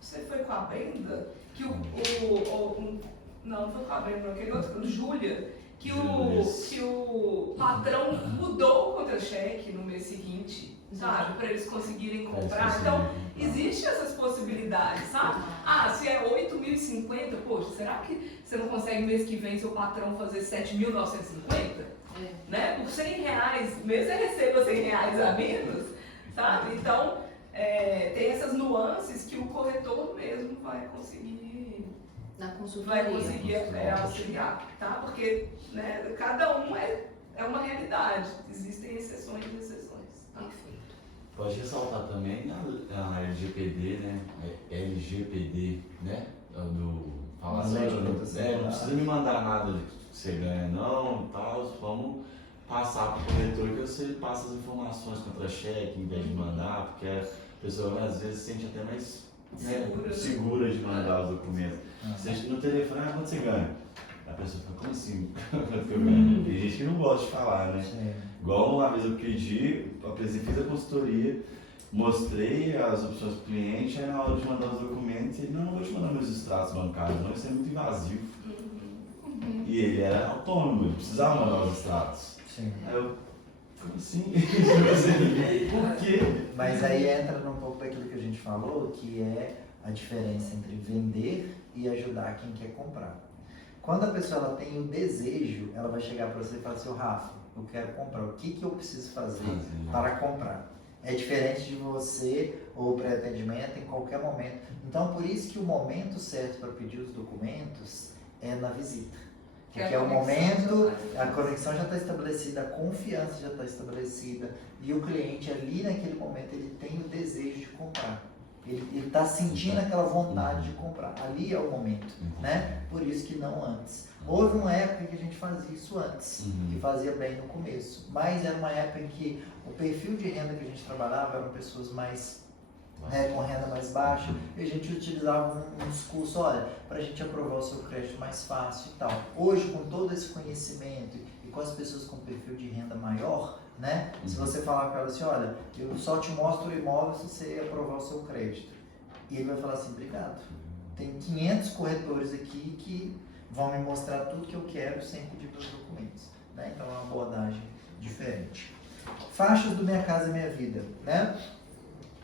você foi com a Brenda? Que não foi com a Brenda, aquele outro, Júlia, que o patrão mudou o contra-cheque no mês seguinte. sabe? Para eles conseguirem comprar. Então, existem essas possibilidades, sabe? Ah, se é 8.050, poxa, será que você não consegue mês que vem seu patrão fazer 7.950? Né? Por R$100, mesmo você receba R$100 a menos, sabe? Então, tem essas nuances que o corretor mesmo vai conseguir Na consultoria. auxiliar, tá? Porque, né, cada um é uma realidade, existem exceções e exceções. Tá? Perfeito. Pode ressaltar também a LGPD, né? LGPD, né? Fala assim, não precisa me mandar nada que você ganha não, tal, vamos passar para o corretor que você passa as informações contra cheque, em vez de mandar, porque a pessoa às vezes se sente até mais segura de mandar os documentos. Você no telefone, quanto você ganha? A pessoa fala, como assim? Tem gente que não gosta de falar, né? Sim. Igual uma vez eu pedi, fiz a consultoria, mostrei as opções para o cliente, aí na hora de mandar os documentos, ele não vou te mandar meus extratos bancários, não, isso é muito invasivo. E ele era autônomo, ele precisava mandar os extratos. Sim. Aí eu, como assim? Por quê? Mas aí entra num pouco daquilo que a gente falou, que é a diferença entre vender e ajudar quem quer comprar. Quando a pessoa ela tem o desejo, ela vai chegar para você e falar assim, Rafa, eu quero comprar, o que eu preciso fazer para comprar? É diferente de você ou pré-atendimento em qualquer momento. Então, por isso que o momento certo para pedir os documentos é na visita. Porque é o momento, a conexão já está estabelecida, a confiança já está estabelecida e o cliente ali naquele momento ele tem o desejo de comprar. Ele está sentindo aquela vontade de comprar. Ali é o momento, né? Por isso que não antes. Houve uma época que a gente fazia isso antes, e fazia bem no começo. Mas era uma época em que o perfil de renda que a gente trabalhava eram pessoas mais, com renda mais baixa, e a gente utilizava um discurso, olha, para a gente aprovar o seu crédito mais fácil e tal. Hoje, com todo esse conhecimento e com as pessoas com perfil de renda maior, né? Se você falar para ela assim, olha, eu só te mostro o imóvel se você aprovar o seu crédito. E ele vai falar assim, obrigado. Tem 500 corretores aqui que vão me mostrar tudo que eu quero sem pedir meus documentos. Né? Então é uma abordagem diferente. Faixas do Minha Casa Minha Vida. Né?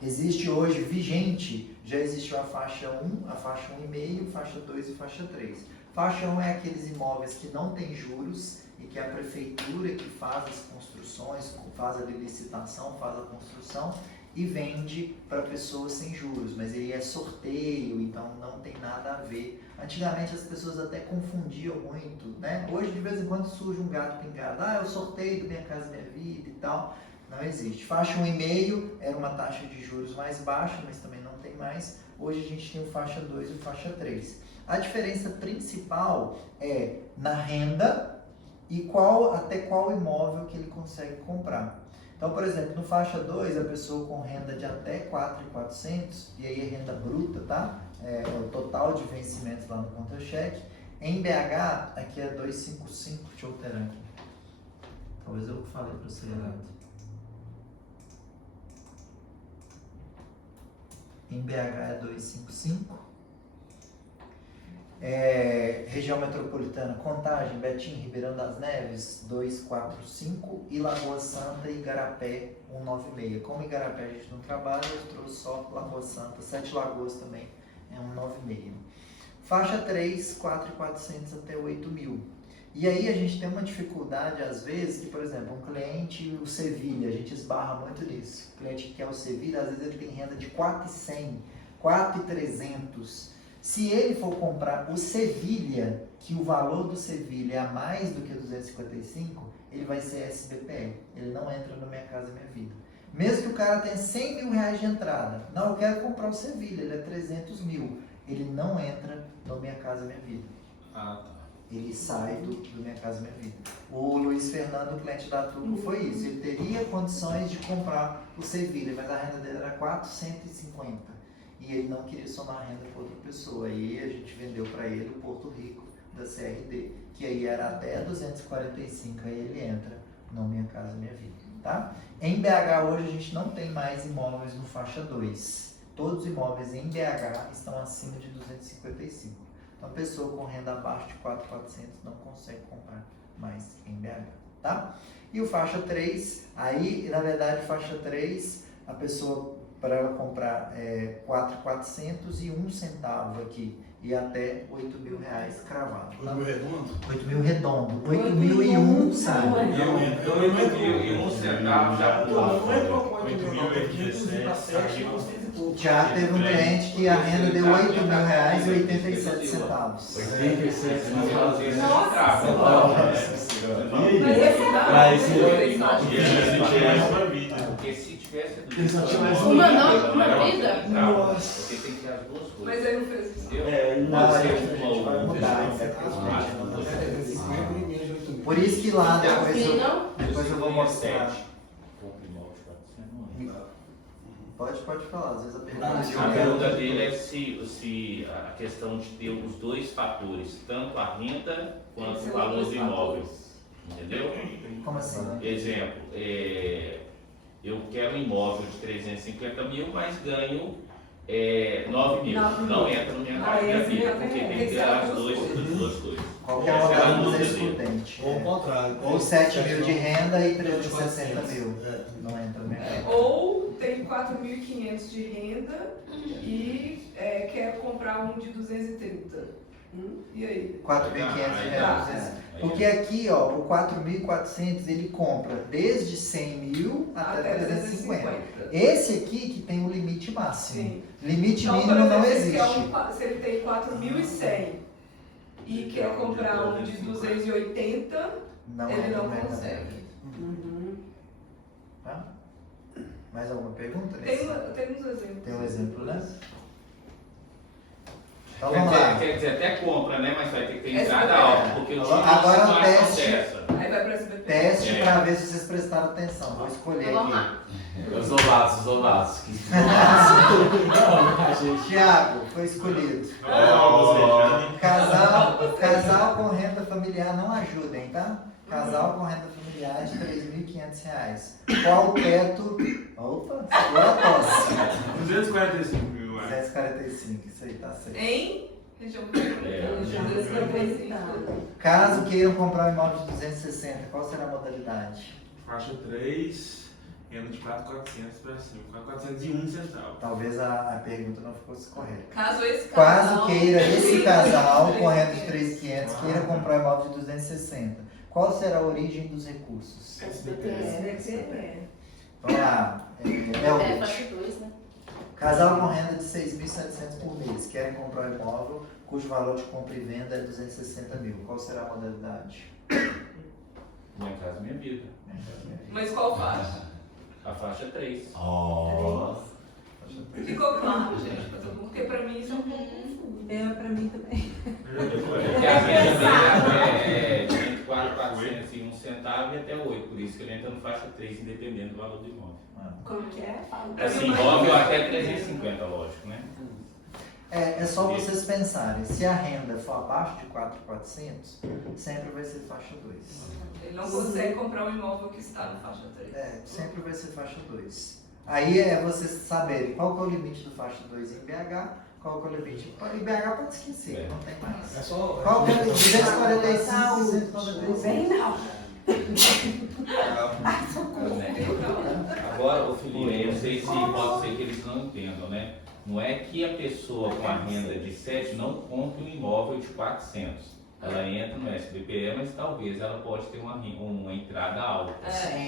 Existe hoje, vigente, já existiu a faixa 1, a faixa 1,5, faixa 2 e faixa 3. Faixa 1 é aqueles imóveis que não tem juros e que é a prefeitura que faz as construções, faz a licitação, faz a construção e vende para pessoas sem juros, mas ele é sorteio, então não tem nada a ver. Antigamente as pessoas até confundiam muito, né? Hoje de vez em quando surge um gato pingado, é o sorteio do Minha Casa Minha Vida e tal. Não existe. Faixa 1,5 era uma taxa de juros mais baixa, mas também não tem mais. Hoje a gente tem o faixa 2 e o faixa 3. A diferença principal é na renda e até qual imóvel que ele consegue comprar. Então, por exemplo, no faixa 2, a pessoa com renda de até 4.400, e aí é renda bruta, tá? É o total de vencimentos lá no contra-cheque. Em BH, aqui é 255, deixa eu alterar aqui. Talvez eu falei para você errado. Em BH é 255. Região metropolitana, Contagem, Betim, Ribeirão das Neves, 245 e Lagoa Santa e Igarapé, 196. Como Igarapé a gente não trabalha, eu trouxe só Lagoa Santa, 7 Lagoas também é 196. Faixa 3, 4.400 até 8.000. E aí a gente tem uma dificuldade às vezes que, por exemplo, um cliente, o Sevilha, a gente esbarra muito nisso. O cliente que quer o Sevilha, às vezes ele tem renda de 4.100, 4.300. Se ele for comprar o Sevilha, que o valor do Sevilha é a mais do que 255, ele vai ser SBPE. Ele não entra no Minha Casa Minha Vida. Mesmo que o cara tenha 100 mil reais de entrada. Não, eu quero comprar o Sevilha, ele é 300 mil. Ele não entra no Minha Casa Minha Vida. Ah, tá. Ele sai do Minha Casa Minha Vida. O Luiz Fernando, cliente da Turbo, foi isso. Ele teria condições de comprar o Sevilha, mas a renda dele era 450. E ele não queria somar a renda para outra pessoa. Aí a gente vendeu para ele o Porto Rico da CRD, que aí era até 245, aí ele entra no Minha Casa Minha Vida. Tá? Em BH hoje a gente não tem mais imóveis no faixa 2. Todos os imóveis em BH estão acima de 255. Então a pessoa com renda abaixo de 4.400 não consegue comprar mais em BH. tá? E o faixa 3, aí, na verdade, faixa 3, a pessoa, para ela comprar 4.400 e 1 centavo aqui, e até R$8.000 cravado. 8.000 redondo? 8.000 redondo, 8.001 sabe? Não, 8.001 centavos já Não é pulou. 8.000, Já teve um cliente que a renda deu R$8.000,87. 87 Porque se tivesse Uma vida? Nossa. Porque tem que ter as duas coisas. Mas ele não fez isso. Não, a gente vai mudar. Por isso que lá depois eu vou mostrar. Pode falar, às vezes a pergunta A pergunta dele é se a questão de ter os dois fatores, tanto a renda quanto o valor do imóvel. Entendeu? Como assim? Exemplo, eu quero um imóvel de 350 mil, mas ganho 9 mil. Não entra na minha vida, porque tem que ter as duas coisas. Qual que é a modalidade do excludente? Ou o contrário. Ou 7 mil de renda e 360 mil. Não entra na minha vida. Ou tem 4.500 de renda e quer comprar um de 230. E aí? 4.500 reais. Porque aqui, ó, o 4.400 ele compra desde 100 mil até 350. Esse aqui que tem o limite máximo. Sim. Limite Então, mínimo por não exemplo, existe. se ele tem 4.100 e quer comprar um de 280, Não ele entra não no mercado. consegue. Tá? Mais alguma pergunta? Tem uns exemplos. Tem um exemplo, né? Então vamos lá. Quer dizer, até compra, né? Mas vai ter que ter entrada SBPE. alta, porque eu tive Agora uma o situação teste. dessa. Aí vai para SBPE. Teste para ver se vocês prestaram atenção. Vou escolher Vamos aqui. lá. Os ovados. Tiago, foi escolhido. Oh. Casal com renda familiar, não ajudem, tá? Casal com renda familiar de R$3.500. Qual o teto? Opa, agora a tosse. 245 mil, 245, isso aí tá certo. Em região Caso queiram comprar um imóvel de 260, qual será a modalidade? Faixa 3, renda de 4.400 para cima, 4.401 centavos. Talvez a pergunta não ficou correta. Caso esse casal... Caso queira esse casal com renda de 3.500 queira comprar um imóvel de 260, qual será a origem dos recursos? Vamos lá. Melbert. Faixa 2, né? Casal com renda de 6.700 por mês querem comprar um imóvel cujo valor de compra e venda é 260 mil. Qual será a modalidade? Minha casa, minha vida. Mas qual faixa? A faixa 3. Ficou claro, gente, pra todo mundo, porque pra mim isso é um pouco confuso. Pra mim também. Porque a renda é de 4.401 centavo e até 8, por isso que ele entra no faixa 3, independente do valor do imóvel. Como que é? Fala. Assim, imóvel até 350, lógico, né? É só vocês pensarem, se a renda for abaixo de 4.400, sempre vai ser faixa 2. Ele não consegue comprar um imóvel que está no faixa 3. Sempre vai ser faixa 2. Aí é vocês saberem qual que é o limite do faixa 2 em BH, qual que é o limite... Em BH pode esquecer, não tem mais. É só. Qual que é o 245, 295? Vem não. Agora, o Felipe, eu não sei se pode ser que eles não entendam, né? Não é que a pessoa com a renda de 7 não compre um imóvel de 400. Ela entra no SBPE, mas talvez ela pode ter uma entrada alta.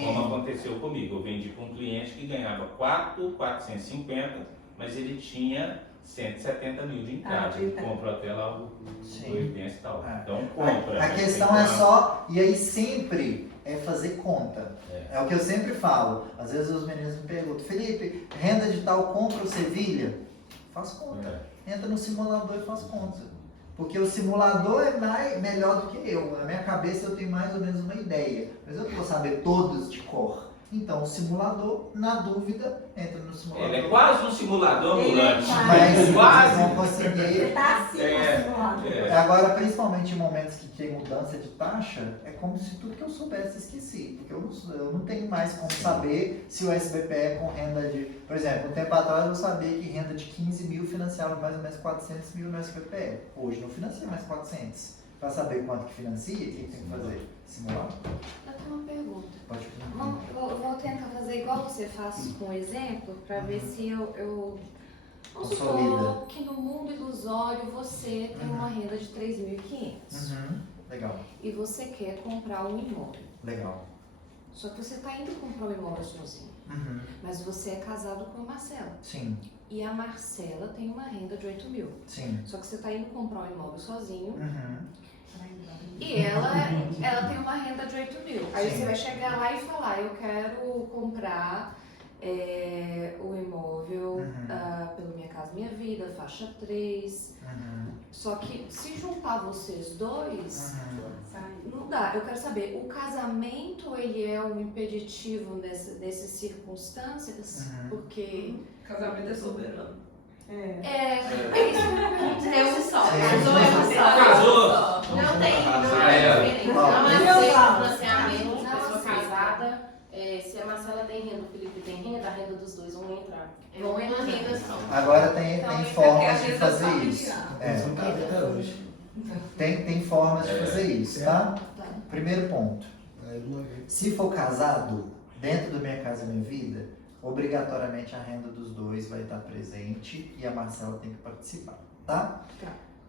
Como aconteceu comigo. Eu vendi para um cliente que ganhava 4.450, mas ele tinha 170 mil de entrada. Ele comprou até lá o 80 e tal. Então compra. A questão é só, e aí sempre é fazer conta. É o que eu sempre falo. Às vezes os meninos me perguntam, Felipe, renda de tal compra o Sevilha? Faz conta. Entra no simulador e faz conta. Porque o simulador é melhor do que eu. Na minha cabeça eu tenho mais ou menos uma ideia. Mas eu não vou saber todos de cor. Então o simulador, na dúvida, entra no simulador. Ele é quase um simulador ambulante. Mas quase. não conseguir. Tá assim o simulador. Agora, principalmente em momentos que tem mudança de taxa, é como se tudo que eu soubesse esqueci. Porque eu não tenho mais como saber se o SBPE é com renda de... Por exemplo, um tempo atrás eu sabia que renda de 15 mil financiava mais ou menos 400 mil no SBPE. Hoje não financia mais 400. Para saber quanto que financia, o que tem que fazer? Simular? Eu tenho uma pergunta. Pode Vou tentar fazer igual você faz com o exemplo, para ver se eu vamos Consolida. supor que no mundo ilusório você tem uma renda de 3.500 Legal, e você quer comprar um imóvel. legal. Só que você está indo comprar um imóvel sozinho, mas você é casado com a Marcela. Sim, E a Marcela tem uma renda de 8.000. sim. Só que você está indo comprar um imóvel sozinho e ela tem uma renda de 8.000. Aí Sim. você vai chegar lá e falar, eu quero comprar o imóvel pelo Minha Casa Minha Vida, faixa 3. Só que se juntar vocês dois, não dá. Eu quero saber, o casamento ele é um impeditivo nessas circunstâncias? Porque... Casamento é soberano. É isso que eu pergunto. É um só. Casou! Não tem diferença. Não aceita financiamento de pessoa casada. Se a Marcela tem renda, o Felipe tem renda, a renda dos dois vão entrar. Vão em uma renda só. Agora tem formas de fazer familiar. isso. Isso não tá vendo até hoje. Tem formas de fazer isso, tá? Primeiro ponto. Aí uma vez. Se for casado, dentro do Minha Casa Minha Vida, obrigatoriamente a renda dos dois vai estar presente e a Marcela tem que participar, tá?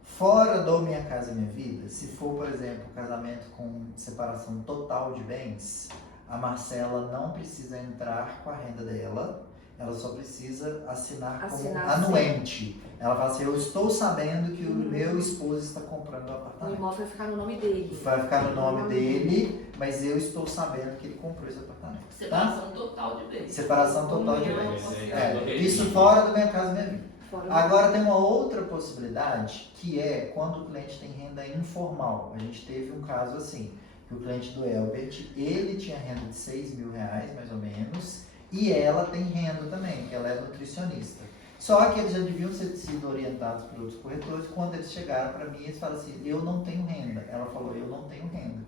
Fora do Minha Casa Minha Vida, se for, por exemplo, casamento com separação total de bens, a Marcela não precisa entrar com a renda dela, ela só precisa assinar como anuente. Ela fala assim, eu estou sabendo que o meu esposo está comprando o O apartamento. imóvel vai ficar no nome dele. Vai ficar no nome dele, mas eu estou sabendo que ele comprou esse apartamento. Separação total de bens. Separação total de União, bens. Isso fora do Minha Casa Minha Vida. Fora Agora tem uma outra possibilidade, que é quando o cliente tem renda informal. A gente teve um caso assim, que o cliente do Elbert, ele tinha renda de R$6.000, mais ou menos, e ela tem renda também, que ela é nutricionista. Só que eles já deviam ter sido orientados por outros corretores. Quando eles chegaram para mim, eles falaram assim, eu não tenho renda. Ela falou, eu não tenho renda.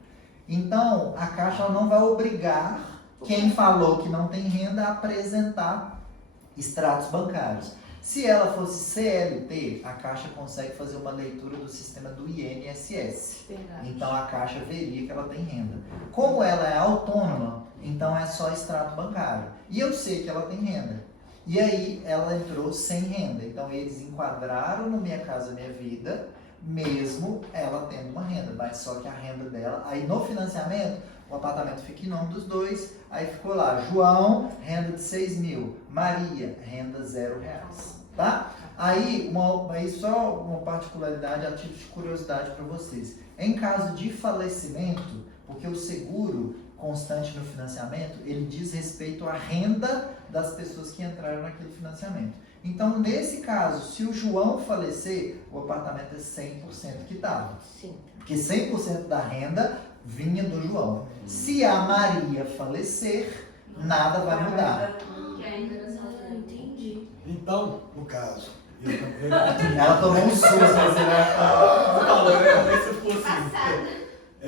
Então, a Caixa ela não vai obrigar quem falou que não tem renda a apresentar extratos bancários. Se ela fosse CLT, a Caixa consegue fazer uma leitura do sistema do INSS. Verdade. Então a Caixa veria que ela tem renda. Como ela é autônoma, então é só extrato bancário. E eu sei que ela tem renda. E aí ela entrou sem renda. Então eles enquadraram no Minha Casa Minha Vida, mesmo ela tendo uma renda. Mas só que a renda dela, aí no financiamento, o apartamento fica em nome dos dois, aí ficou lá, João, renda de 6.000, Maria, renda R$0, tá? Aí só uma particularidade a título de curiosidade para vocês. Em caso de falecimento, porque o seguro constante no financiamento, ele diz respeito à renda das pessoas que entraram naquele financiamento. Então, nesse caso, se o João falecer, o apartamento é 100% quitado. Sim. Porque 100% da renda vinha do João. Se a Maria falecer, nada vai mudar. Entendi. Então, no caso, Ela tomou um susto, você vai... se fosse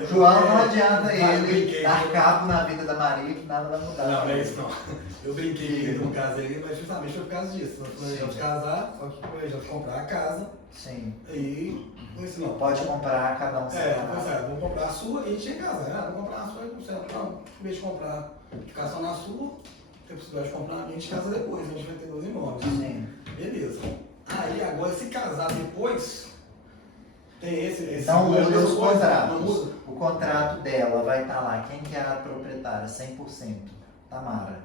João não adianta ele dar cabo na vida da Maria que nada vai mudar. Não, é isso não. Eu brinquei no caso aí, mas justamente foi por causa disso. Nós planejamos casar, só que planejamos comprar a casa. Sim. E com isso não. Pode comprar cada um separado. Vamos comprar a sua e a gente ia casar. Né? Vamos comprar a sua e não sei. Não, em vez de comprar, ficar só na sua, tem possibilidade de comprar, a gente casa depois. A gente vai ter 2 imóveis. Sim. Beleza. Aí agora, se casar depois, tem esse então muda os não contratos. muda. O contrato dela vai estar lá. Quem que é a proprietária? 100%. Tamara.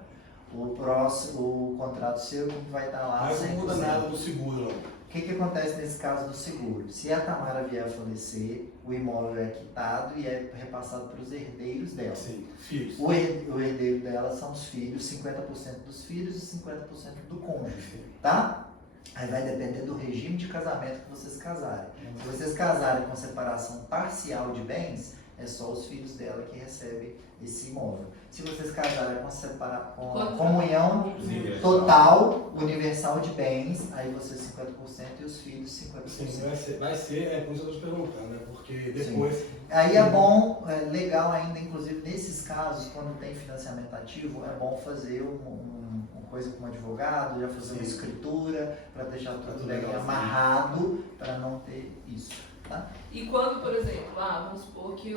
O contrato seu vai estar lá. Mas 100%. não muda nada do seguro. O que acontece nesse caso do seguro? Se a Tamara vier a falecer, o imóvel é quitado e é repassado para os herdeiros dela. Sim, filhos. O herdeiro dela são os filhos, 50% dos filhos e 50% do cônjuge, tá? Aí vai depender do regime de casamento que vocês casarem. Se vocês casarem com separação parcial de bens, é só os filhos dela que recebem esse imóvel. Se vocês casarem com comunhão total, universal de bens, aí vocês 50% e os filhos 50%. Sim, vai ser, por isso eu estou te perguntando, né? Porque depois... Sim. Aí é bom, legal ainda, inclusive nesses casos, quando tem financiamento ativo, é bom fazer uma coisa com um advogado, já fazer uma escritura, para deixar tudo bem amarrado, para não ter isso. Tá? E quando, por exemplo, vamos supor que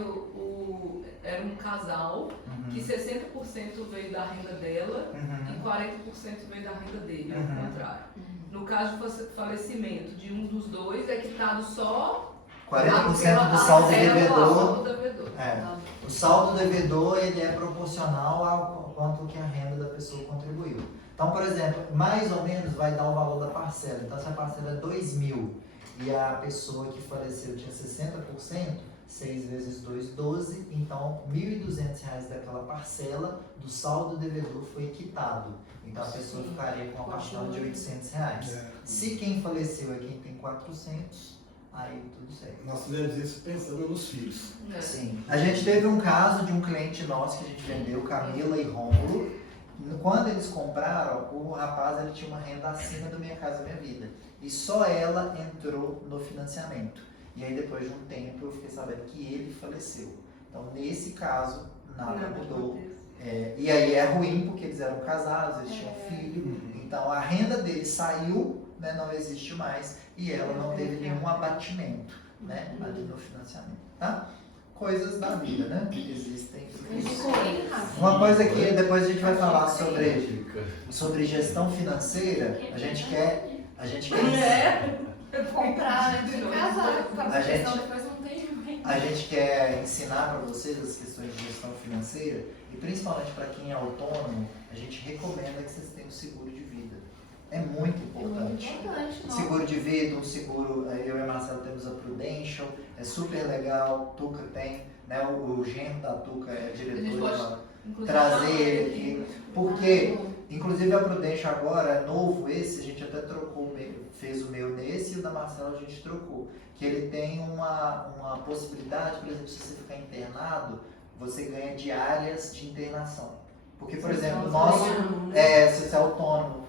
era um casal que 60% veio da renda dela e 40% veio da renda dele, ao contrário. No caso de falecimento de um dos dois, é quitado só 40% do saldo devedor. devedor. O saldo devedor ele é proporcional ao quanto que a renda da pessoa contribuiu. Então, por exemplo, mais ou menos vai dar o valor da parcela. Então, se a parcela é 2.000 e a pessoa que faleceu tinha 60%, 6 vezes 2, 12. Então, R$ 1.200 daquela parcela do saldo devedor foi quitado. Então, a pessoa ficaria com uma parcela de R$ 800. Se quem faleceu é quem tem 400, aí tudo certo. Nós fizemos isso pensando nos filhos. Sim. A gente teve um caso de um cliente nosso que a gente vendeu, Camila e Rômulo. Quando eles compraram, o rapaz ele tinha uma renda acima do Minha Casa Minha Vida. E só ela entrou no financiamento. E aí depois de um tempo eu fiquei sabendo que ele faleceu. Então nesse caso, nada mudou. E aí é ruim porque eles eram casados, eles tinham filho. Então a renda dele saiu, né, não existe mais. E ela não teve nenhum abatimento, né, ali no financiamento. Tá? Coisas da vida, né? Que existem. Uma coisa que depois a gente vai falar sobre gestão financeira, a gente quer comprar antes de casar, depois não tem. A gente quer ensinar para vocês as questões de gestão financeira e principalmente para quem é autônomo, a gente recomenda que vocês tenham seguro de vida. É muito importante. Seguro de vida, um seguro, eu e a Marcela temos a Prudential, é super legal, Tuca tem, né? O genro da Tuca é diretor, trazer ele aqui. Porque, inclusive a Prudential agora é novo esse, a gente até trocou, fez o meu nesse e o da Marcela a gente trocou. Que ele tem uma possibilidade, por exemplo, se você ficar internado, você ganha diárias de internação. Porque, por exemplo, se você é autônomo,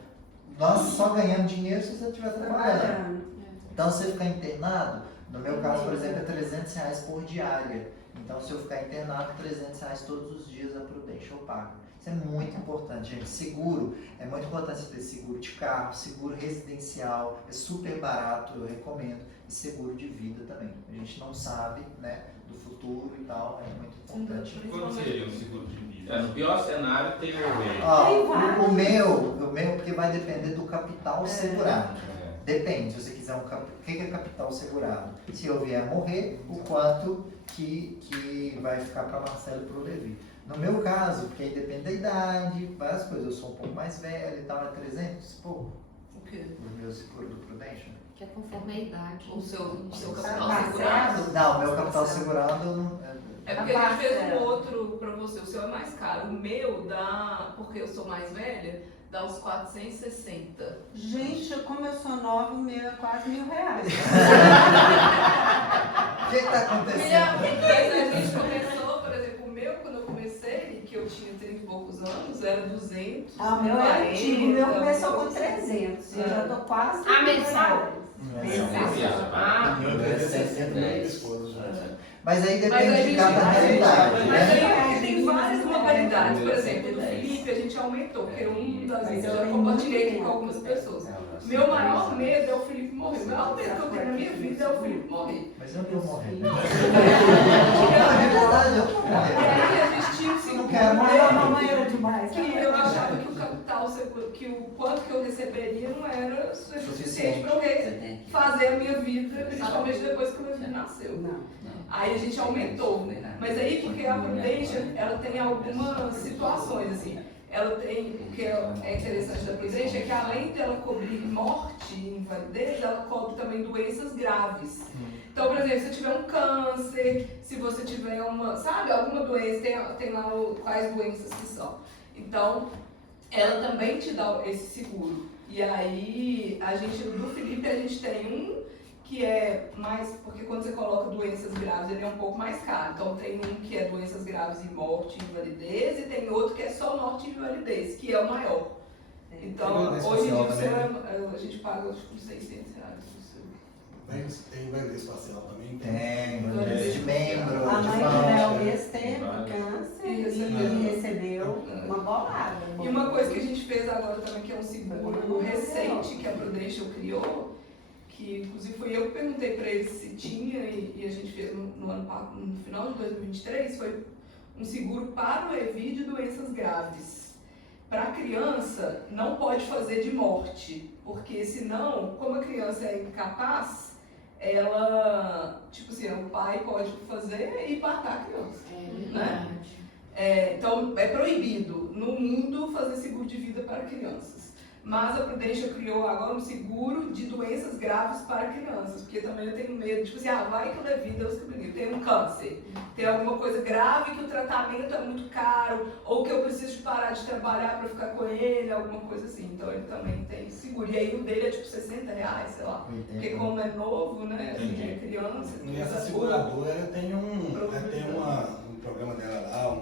nós só ganhamos dinheiro se você estiver trabalhando. Então, se você ficar internado, no meu caso, por exemplo, é R$300 por diária. Então, se eu ficar internado, R$300 todos os dias a Prudential paga. Isso é muito importante, gente. Seguro, é muito importante ter seguro de carro, seguro residencial, é super barato, eu recomendo. E seguro de vida também. A gente não sabe, né, do futuro e tal, é muito importante. Qual seria um seguro de vida? No pior cenário tem o meu, porque vai depender do capital segurado. Depende, se você quiser o que é capital segurado? Se eu vier morrer, o quanto que vai ficar para Marcelo e para o Levi. No meu caso, porque aí depende da idade, várias coisas, eu sou um pouco mais velho e tal, é 300 pouco. O quê? O meu seguro do Prudential. Que é conforme a idade. O seu capital segurado? Não, o meu capital segurado não. É porque a gente fez um outro pra você, o seu é mais caro. O meu dá, porque eu sou mais velha, dá uns 460. Gente, como eu sou nova, o meu é quase R$1.000. O que tá acontecendo? Mas a gente começou, por exemplo, o meu, quando eu comecei, que eu tinha 30 e poucos anos, era 200. O meu é antigo, o meu começou com 300. Eu já tô quase. Mensal? Mas aí depende de cada realidade. Mas aí tem várias modalidades. Por exemplo, do Felipe a gente aumentou, porque um das vezes eu já compartilhei aqui com algumas pessoas. Meu maior medo é o Felipe morrer. O maior medo que eu tenho na minha vida é o Felipe morrer. Mas eu não vou morrer. É verdade, eu vou morrer. E aí a gente tinha um seguro. A mamãe era demais. Que eu achava que o capital, que o quanto que eu receberia não era suficiente para eu fazer a minha vida, principalmente depois que o meu filho nasceu. Aí a gente aumentou, né? Mas aí porque a Prudential, ela tem algumas situações, assim. Ela tem, o que é interessante da Prudential é que além dela cobrir morte e invalidez, ela cobre também doenças graves. Então, por exemplo, se você tiver um câncer, se você tiver alguma doença, tem lá quais doenças que são. Então, ela também te dá esse seguro. E aí, do Felipe, a gente tem um que é mais, porque quando você coloca doenças graves, ele é um pouco mais caro. Então tem um que é doenças graves e morte e invalidez, e tem outro que é só morte e invalidez, que é o maior. Então, hoje em dia a gente paga acho que uns R$600 por seu. Tem invalidez parcial também? Tem, invalidez de membro, A de mãe mão. do Léo teve câncer e recebeu uma bolada. E uma coisa que a gente fez agora também, que é um seguro recente que a Prudential criou, que inclusive foi eu que perguntei para eles se tinha, e a gente fez no final de 2023, foi um seguro para o EVI de doenças graves. Para a criança, não pode fazer de morte, porque senão, como a criança é incapaz, ela, tipo assim, o pai pode fazer e matar a criança. Né? Então, é proibido no mundo fazer seguro de vida para crianças. Mas a Prudential criou agora um seguro de doenças graves para crianças, porque também eu tenho medo, tipo assim, vai que eu levo vida aos cabelinhos, tem um câncer, tem alguma coisa grave que o tratamento é muito caro, ou que eu preciso de parar de trabalhar para ficar com ele, alguma coisa assim. Então ele também tem seguro. E aí o dele é tipo R$60, sei lá, porque como é novo, né, assim, é criança. E essa seguradora tem um programa dela lá,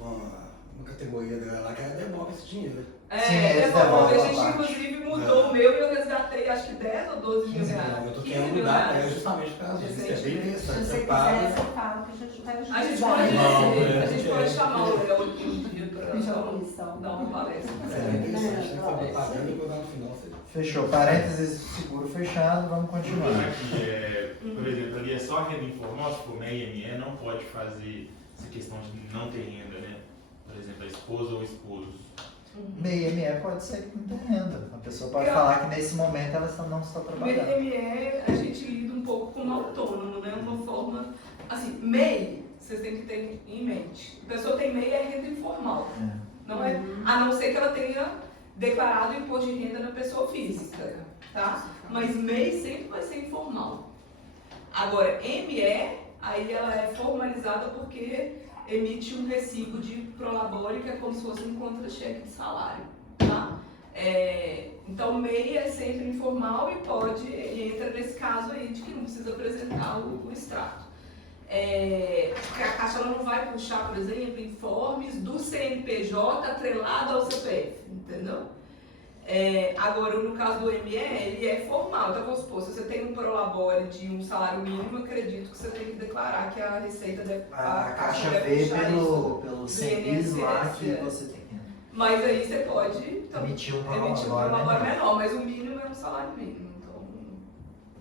uma categoria dela lá que ela devolve esse dinheiro. Devolve. A gente inclusive mudou o meu e eu resgatei acho que 10 ou 12 mil reais. Eu tô querendo mudar, justamente por causa disso. É bem interessante. Se você quiser, você fala que a gente vai ajudar. A gente pode chamar o Léo aqui um dia para dar uma palestra. É interessante, né? Fazer pagando e botar no final. Fechou. Parênteses, seguro fechado, vamos continuar. Por exemplo, ali é só renda informal, se for MEI e ME, não pode fazer essa questão de não ter renda, né? Por exemplo, a esposa ou o esposo. MEI e ME pode ser que não tenha renda. A pessoa pode falar que nesse momento ela não está trabalhando. MEI e ME, a gente lida um pouco como autônomo, né? Uma forma, assim, MEI, vocês têm que ter em mente. A pessoa tem MEI é renda informal. Não é, a não ser que ela tenha declarado o imposto de renda na pessoa física, tá? Mas MEI sempre vai ser informal. Agora, ME, aí ela é formalizada porque emite um recibo de prolabore, que é como se fosse um contra-cheque de salário, tá? Então, MEI é sempre informal e entra nesse caso aí de que não precisa apresentar o extrato. Porque a Caixa ela não vai puxar, por exemplo, informes do CNPJ atrelado ao CPF, entendeu? Agora, no caso do ME, ele é formal. Então, vamos supor, se você tem um prolabore de um salário mínimo, eu acredito que você tem que declarar que a receita deve... A Caixa vê pelo CNPJ lá que você tem que... Mas aí você pode emitir um prolabore menor, mas o mínimo é um salário mínimo. Então,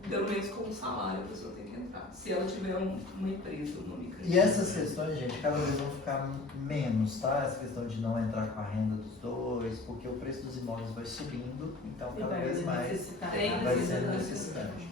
pelo menos como salário, a pessoa tem que entrar. Se ela tiver uma empresa, uma microempresa. E essas questões, gente, cada vez vão ficar menos, tá? Essa questão de não entrar com a renda dos dois, porque o preço dos imóveis vai subindo, então cada vez mais vai sendo necessidade.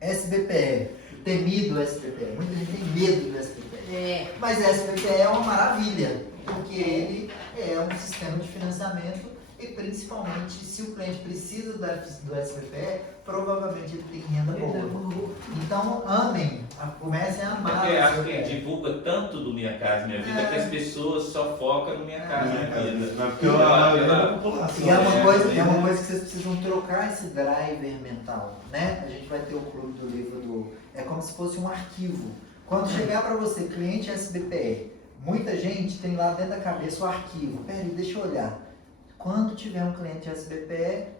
SBPE, o temido SBPE. Muita gente tem medo do SBPE. Mas o SBPE é uma maravilha, porque ele é um sistema de financiamento e principalmente se o cliente precisa do SBPE, provavelmente ele tem renda boa. Então amem, comecem a amar. Porque acho que divulga tanto do Minha Casa Minha Vida que as pessoas só focam no Minha Casa Minha Vida. E é uma coisa que vocês precisam trocar esse driver mental, né? A gente vai ter o clube do livro é como se fosse um arquivo. Quando chegar para você, cliente SBPE, muita gente tem lá dentro da cabeça o arquivo. Peraí, deixa eu olhar. Quando tiver um cliente SBPE,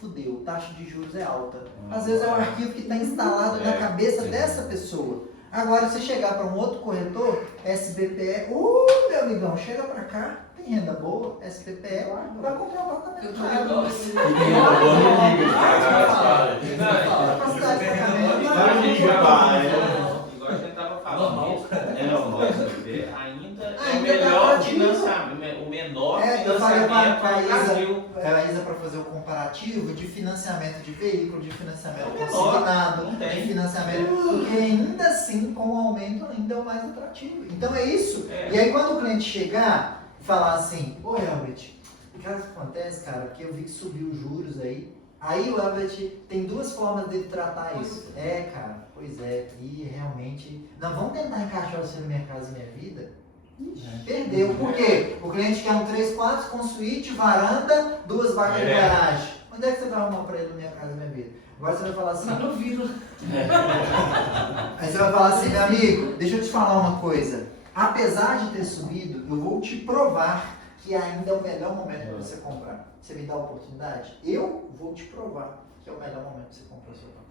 fudeu, taxa de juros é alta. Às vezes é um arquivo que está instalado na cabeça dessa pessoa. Agora, se chegar para um outro corretor, SBPE, meu amigão, chega para cá, tem renda boa, SBPE, vai comprar um apartamento. Eu tô negócio. Igual a gente estava falando, ainda é o melhor financiamento, o menor financiamento do Brasil. A Isa para fazer o comparativo de financiamento de veículo, de financiamento consignado, de financiamento, porque ainda assim, com o aumento, ainda é o mais atrativo. Então é isso. E aí quando o cliente chegar e falar assim, ô Elbert, o que acontece, cara, porque eu vi que subiu os juros aí. Aí o Elbert tem duas formas de tratar isso. Cara, pois é, e realmente, não, vamos tentar encaixar você na Minha Casa Minha Vida? Perdeu. Por quê? O cliente quer um 3 quartos com suíte, varanda, 2 vagas de garagem. Onde é que você vai arrumar pra ele na Minha Casa Minha Vida? Agora você vai falar assim... No Vila. Aí você vai falar assim, meu amigo, deixa eu te falar uma coisa. Apesar de ter subido, eu vou te provar que ainda é o melhor momento para você comprar. Você me dá a oportunidade? Eu vou te provar que é o melhor momento para você comprar o seu apartamento.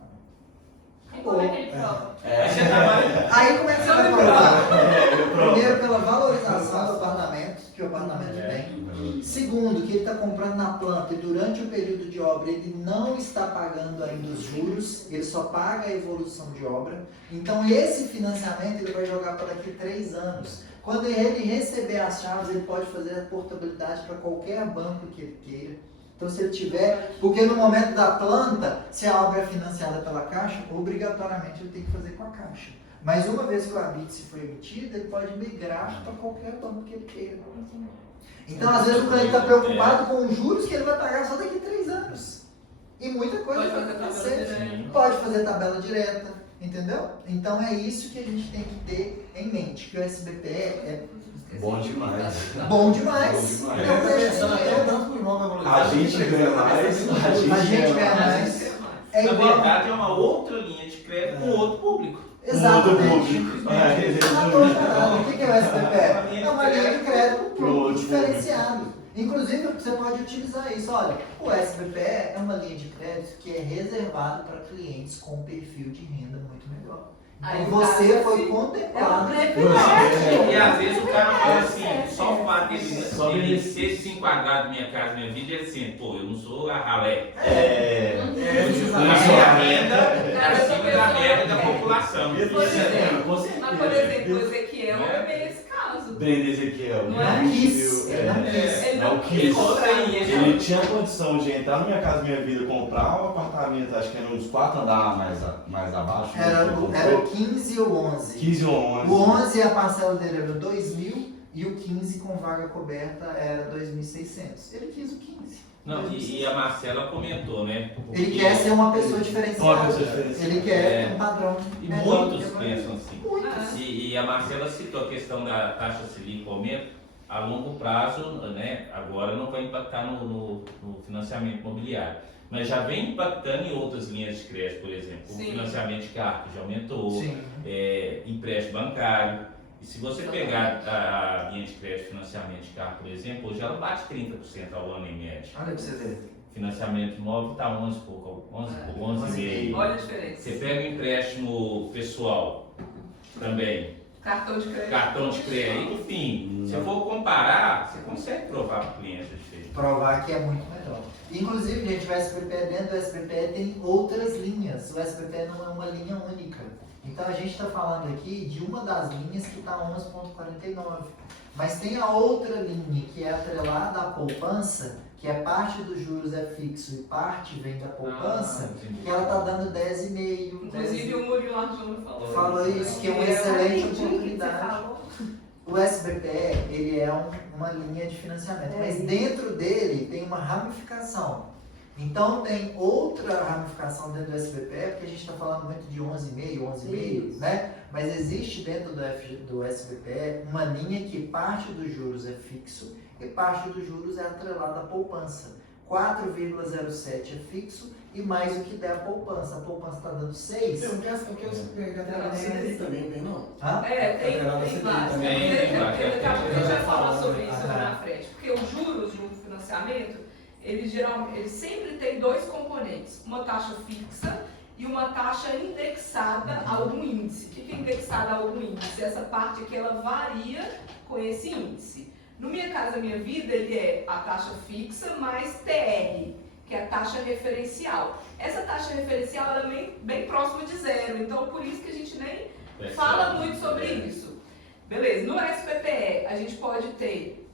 E como é que ele prova? Aí como é que você vai provar? Primeiro pela valorização do apartamento, que que o apartamento tem. Segundo, que ele está comprando na planta e durante o período de obra ele não está pagando ainda os juros, ele só paga a evolução de obra. Então esse financiamento ele vai jogar para daqui 3 anos. Quando ele receber as chaves, ele pode fazer a portabilidade para qualquer banco que ele queira. Então se ele tiver, porque no momento da planta, se a obra é financiada pela Caixa, obrigatoriamente ele tem que fazer com a Caixa. Mas uma vez que o habite for emitido, ele pode migrar para qualquer banco que ele queira. Então, às vezes, o cliente está preocupado com os juros que ele vai pagar só daqui a 3 anos. E muita coisa Pode vai fazer acontecer. tabela direta. Pode fazer tabela direta, entendeu? Então, é isso que a gente tem que ter em mente, que o SBPE é Bom demais. bom demais. Bom demais. Então, deixa A gente ganha mais. a gente ganha mais. É Na igual... verdade, é uma outra linha de crédito com outro público. Exatamente. É. O que é o SBPE? É uma linha de crédito com produto diferenciado. Inclusive, você pode utilizar isso. Olha, o SBPE é uma linha de crédito que é reservada para clientes com perfil de renda muito melhor. Aí Então, você foi É contemplado. E às vezes o cara fala assim, só o fato dele ser se enquadrado Minha Casa Minha Vida, ele assim, pô, eu não sou a ralé. A minha renda é acima da média da população. Mas, por exemplo, o Ezequiel é bem esse caso. Brenda Ezequiel. Não é? Não quis. Ele Não quis. comprar. Ele tinha condição de entrar no Minha Casa Minha Vida, comprar um apartamento, acho que era uns 4 andares mais abaixo. Era o 15 ou 11. 15 ou 11. O 11, a parcela dele era 2.000 e o 15 com vaga coberta era 2.600. Ele quis o 15. Não, e a Marcela comentou, né? Ele quer ser uma pessoa diferenciada. Uma pessoa diferenciada. Ele quer um padrão. E melhor muitos que a pensam assim. Muitos. E a Marcela citou a questão da taxa Selic aumento. A longo prazo, né, agora não vai impactar no financiamento imobiliário. Mas já vem impactando em outras linhas de crédito, por exemplo, como financiamento de carro, que já aumentou, empréstimo bancário. E se você pegar a linha de crédito de financiamento de carro, por exemplo, hoje ela bate 30% ao ano em média. Olha pra você ver. Financiamento imóvel está 11,5%. Olha a diferença. Você pega o empréstimo pessoal também. Cartão de crédito. Cartão de crédito, enfim. Se eu for comparar, você consegue provar para o cliente a diferença. Provar que é muito melhor. Inclusive, gente, o SBPE, dentro do SBPE tem outras linhas. O SBPE não é uma linha única. Então a gente está falando aqui de uma das linhas que está 11,49. Mas tem a outra linha que é atrelada à poupança, que é parte dos juros é fixo e parte vem da poupança, que ela está dando 10,5. Inclusive o Murilo Arjuna falou isso, que é uma excelente oportunidade. O SBPE, ele é uma linha de financiamento, mas dentro dele tem uma ramificação. Então tem outra ramificação dentro do SBPE, porque a gente está falando muito de 11,5, né? Mas existe dentro do SBPE uma linha que parte dos juros é fixo e parte dos juros é atrelada à poupança. 4,07 é fixo e mais o que der a poupança. A poupança está dando 6. Eu quero atrelada da CDI também, tem não? Tem vários. também. A gente vai falar sobre isso na frente. Porque os juros de um financiamento, eles sempre têm 2 componentes. Uma taxa fixa e uma taxa indexada a algum índice. O que é indexada a algum índice? Essa parte aqui, ela varia com esse índice. No Minha Casa Minha Vida, ele é a taxa fixa mais TR, que é a taxa referencial. Essa taxa referencial ela é bem próxima de 0, então por isso que a gente nem fala muito sobre isso. Beleza, no SBPE a gente pode ter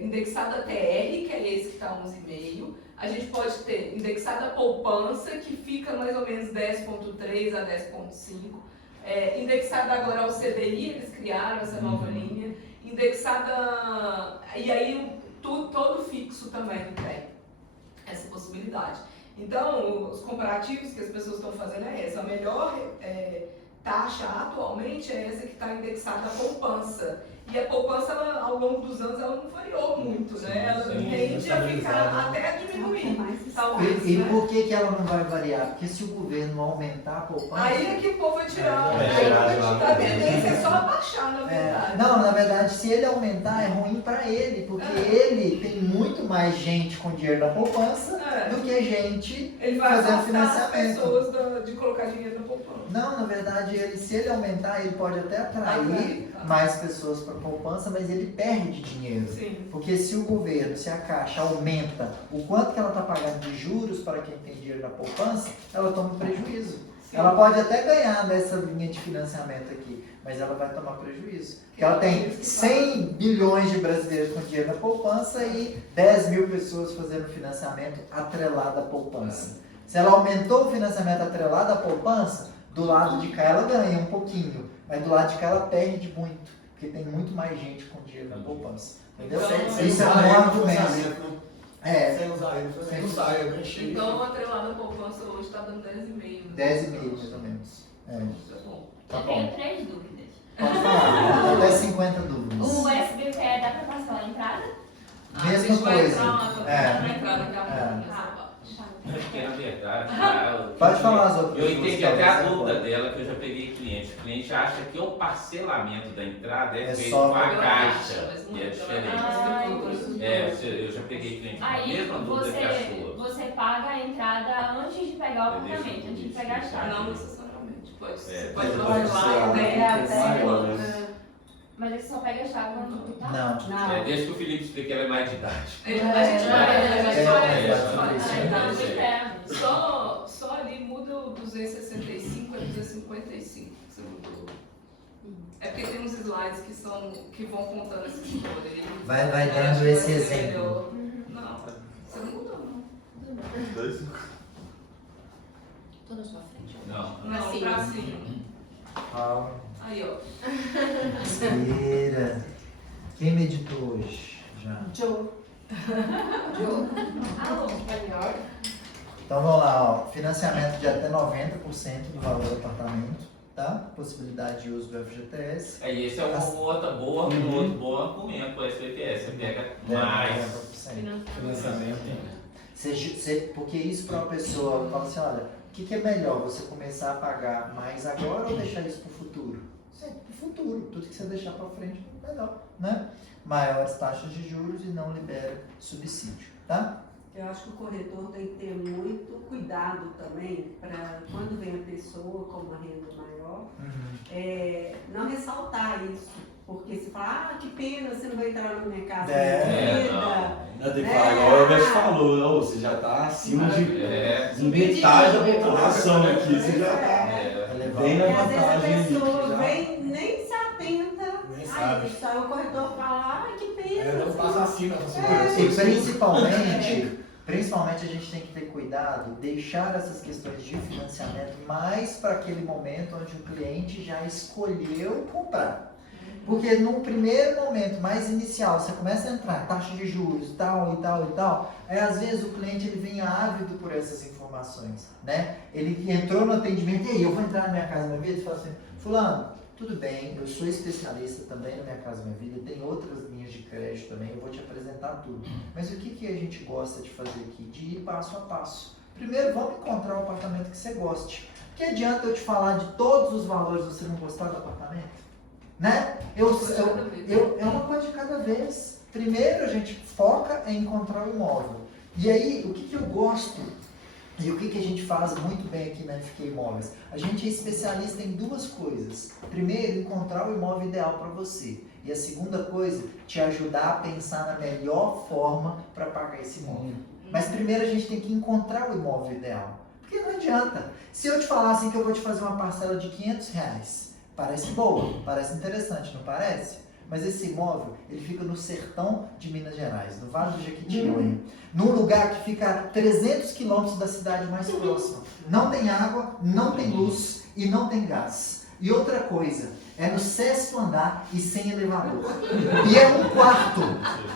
indexada TR, que é esse que está 11,5. A gente pode ter indexada poupança, que fica mais ou menos 10,3 a 10,5. Indexada agora ao CDI, eles criaram essa nova linha. Indexada, e aí todo fixo também tem essa possibilidade. Então, os comparativos que as pessoas estão fazendo é essa. A melhor taxa atualmente é essa que está indexada à poupança. E a poupança, ao longo dos anos, ela não variou muito, né? Ela tende a ficar até diminuir, talvez. E por que ela não vai variar? Porque se o governo aumentar a poupança... Aí é que o povo vai tirar. A tendência é só abaixar, na verdade. Não, na verdade, se ele aumentar, é ruim para ele, porque ele tem muito mais gente com dinheiro da poupança do que a gente Ele vai fazer o afastar as financiamento. pessoas de colocar dinheiro na poupança. Não, na verdade, se ele aumentar, ele pode até atrair mais pessoas para a poupança, mas ele perde dinheiro. Sim. Porque se o governo, se a Caixa aumenta o quanto que ela está pagando de juros para quem tem dinheiro na poupança, ela toma prejuízo. Sim. Ela pode até ganhar nessa linha de financiamento aqui, mas ela vai tomar prejuízo. Porque ela tem 100 bilhões de brasileiros com dinheiro na poupança e 10 mil pessoas fazendo financiamento atrelado à poupança. Se ela aumentou o financiamento atrelado à poupança, do lado de cá ela ganha um pouquinho, mas do lado de cá ela perde muito, porque tem muito mais gente com dinheiro na poupança. Entendeu? Sem Isso é usar um ele no argumento. financiamento, né? É. Sem usar ele, sem usar ele, nem chega. Então, atrelado à poupança hoje está dando 10,5. 10,5 mais ou menos. É. Tá bom. Tá Eu bom. tenho 3 dúvidas. Pode falar, até 50 dúvidas. O SBPE dá pra parcelar a entrada? Mesma coisa. Vai entrar daqui a É. pouco. Porque, na verdade, Pode falar as outras eu entendi duas, até a talvez, dúvida agora. dela, que eu já peguei cliente. O cliente acha que o parcelamento da entrada é É feito só com a pela caixa. caixa, mas não E é é diferente. Eu já peguei cliente com a Aí mesma dúvida que a sua. você paga a entrada antes de pegar o apartamento, antes de pegar a chave. Não necessariamente. Pode ser. É, Pode pode parcelar ser. até Maior, né? Mas você só pega a chave quando tu tá? Não. É, deixa que o Felipe explique, ela é mais de idade. A gente É. Só ali muda o 265 a 255 que você mudou. É porque tem uns slides que vão contando essa história. E Vai eu acho dando que esse vai ser exemplo. melhor. Não, você não mudou, não. 2. Tô na sua frente. Não. Não, pra cima. Fala. Aí, ó. Respira. Quem meditou hoje? Já. Joe. Alô, espanhol. Então vamos lá, ó. Financiamento de até 90% do valor do apartamento, tá? Possibilidade de uso do FGTS. Aí esse é um outro bom argumento para SBPS. Você pega mais. 90%. Financiamento. Porque isso para uma pessoa fala assim, olha, o que é melhor, você começar a pagar mais agora ou deixar isso para o futuro? Para o futuro, tudo que você deixar para frente é melhor, né? Maiores taxas de juros e não libera subsídio, tá? Eu acho que o corretor tem que ter muito cuidado também para quando vem a pessoa com uma renda maior, não ressaltar isso. Porque se fala, que pena, você não vai entrar na minha casa. Não, tem que falar, igual o Alberto falou, não, você já está acima de metade da população aqui, você já está bem na E às vezes a vantagem ali. pessoa vem, nem se atenta Nem a sabe. isso. Aí o corretor fala, que pena. Não passa assim, não. E principalmente a gente tem que ter cuidado, deixar essas questões de financiamento mais para aquele momento onde o cliente já escolheu comprar. Porque no primeiro momento, mais inicial, você começa a entrar, taxa de juros, tal, aí às vezes o cliente ele vem ávido por essas informações, né? Ele entrou no atendimento, e aí, eu vou entrar na Minha Casa Minha Vida e fala assim, fulano, tudo bem, eu sou especialista também na Minha Casa Minha Vida, tem outras linhas de crédito também, eu vou te apresentar tudo. Mas o que a gente gosta de fazer aqui? De ir passo a passo. Primeiro, vamos encontrar um apartamento que você goste. Que adianta eu te falar de todos os valores e você não gostar do apartamento? Né? É uma coisa de cada vez. Primeiro a gente foca em encontrar o imóvel. E aí, o que eu gosto e o que a gente faz muito bem aqui na FK Imóveis? A gente é especialista em duas coisas. Primeiro, encontrar o imóvel ideal para você. E a segunda coisa, te ajudar a pensar na melhor forma para pagar esse imóvel. Mas primeiro a gente tem que encontrar o imóvel ideal. Porque não adianta. Se eu te falar assim que eu vou te fazer uma parcela de R$500, parece boa, parece interessante, não parece? Mas esse imóvel, ele fica no sertão de Minas Gerais, no Vale do Jequitinhonha, num lugar que fica a 300 quilômetros da cidade mais próxima. Não tem água, não tem luz e não tem gás. E outra coisa, é no 6º andar e sem elevador. E é um quarto.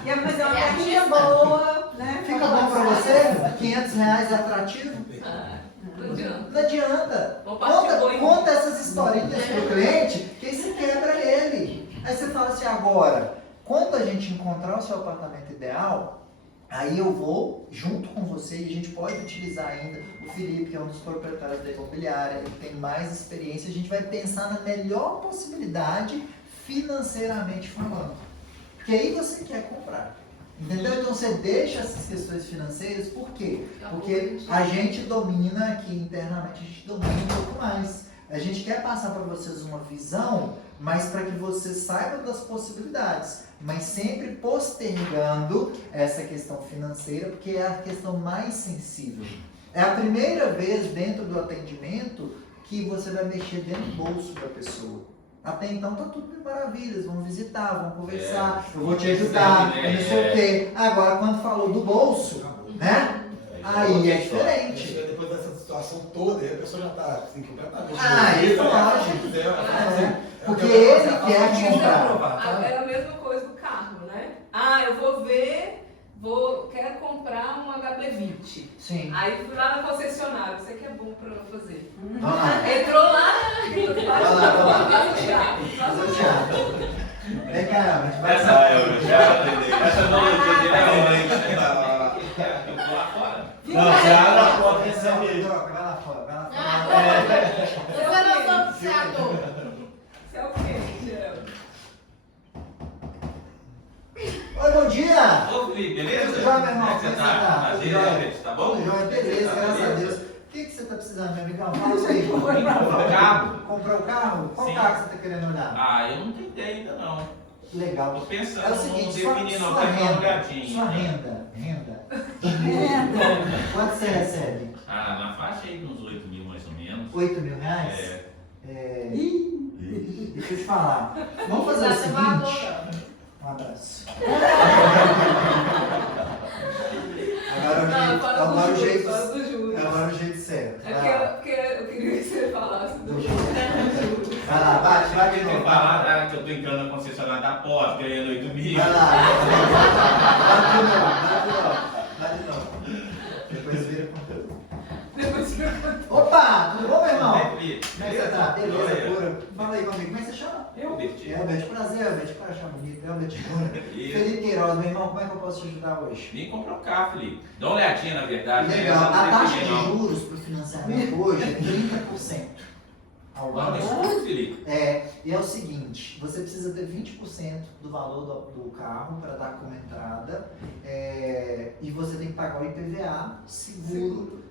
Mas é uma carrinha boa, né? Fica bom pra você? R$500 é atrativo? Não adianta. Conta essas historinhas pro cliente que aí você quebra ele. Aí você fala assim, agora, quando a gente encontrar o seu apartamento ideal, aí eu vou junto com você e a gente pode utilizar ainda o Felipe, que é um dos proprietários da imobiliária, ele tem mais experiência, a gente vai pensar na melhor possibilidade financeiramente falando. Porque aí você quer comprar. Entendeu? Então você deixa essas questões financeiras, por quê? Porque a gente domina aqui internamente, a gente domina um pouco mais. A gente quer passar para vocês uma visão, mas para que vocês saibam das possibilidades, mas sempre postergando essa questão financeira, porque é a questão mais sensível. É a primeira vez dentro do atendimento que você vai mexer dentro do bolso da pessoa. Até então tá tudo mil maravilhas, vamos visitar, vamos conversar, eu vou te ajudar, eu não sei o quê. Agora, quando falou do bolso, né? Aí é diferente. Depois dessa situação toda, aí a pessoa já tá assim, completamente. Aí foge. Porque ele quer comprar. É a mesma coisa do carro, né? Eu vou ver, quero comprar um HB20. Sim. Aí fui lá na concessionária, isso aqui é bom pra eu fazer. Vamos lá. Entrou lá, Vai fazer o teatro. Vem cá, mas vai Essa analogia dele é ruim. Eu vou lá fora. Não, já pode receber. Vai lá fora. Você não sabe se é ator. Isso é o quê, Geraldo? Oi, bom dia! Ô, Felipe, beleza? Tudo jóia, meu irmão? Como é que você tá? Tudo Prazer, jóia. gente, tá bom? Tudo jóia, beleza, graças a Deus. O que você tá precisando, meu amigão? Fala isso aí. Comprar o carro. Comprar o carro? Qual Sim. carro você tá querendo olhar? Eu não tenho ideia ainda não. Legal. Tô pensando, É o seguinte, não defini não, sua tá renda, olhadinho. sua renda. Quanto você recebe? Na faixa aí de uns 8 mil mais ou menos. 8 mil reais? Deixa eu te falar. Vamos fazer o seguinte. Um abraço. Agora o jeito certo. Porque eu queria que você falasse do juros. Vai lá, vai de Tem novo. que falar que eu tô entrando na concessionária da Pós, ganhando 8 mil. Vai lá. Vai de novo. Depois vira conteúdo. Opa, tudo bom, meu irmão? Como é que você tá? Beleza, pura. Fala aí comigo, como é que você chama? Elbert, prazer, Elbert, para achar bonito, Elbert Júnior. Felipe Queiroz, meu irmão, como é que eu posso te ajudar hoje? Vim comprar um carro, Felipe. Dá uma olhadinha, na verdade. Legal, Né? a taxa de juros para o financiamento hoje é 30% ao Vamos, ano. Felipe. E é o seguinte, você precisa ter 20% do valor do carro para dar como entrada, e você tem que pagar o IPVA, seguro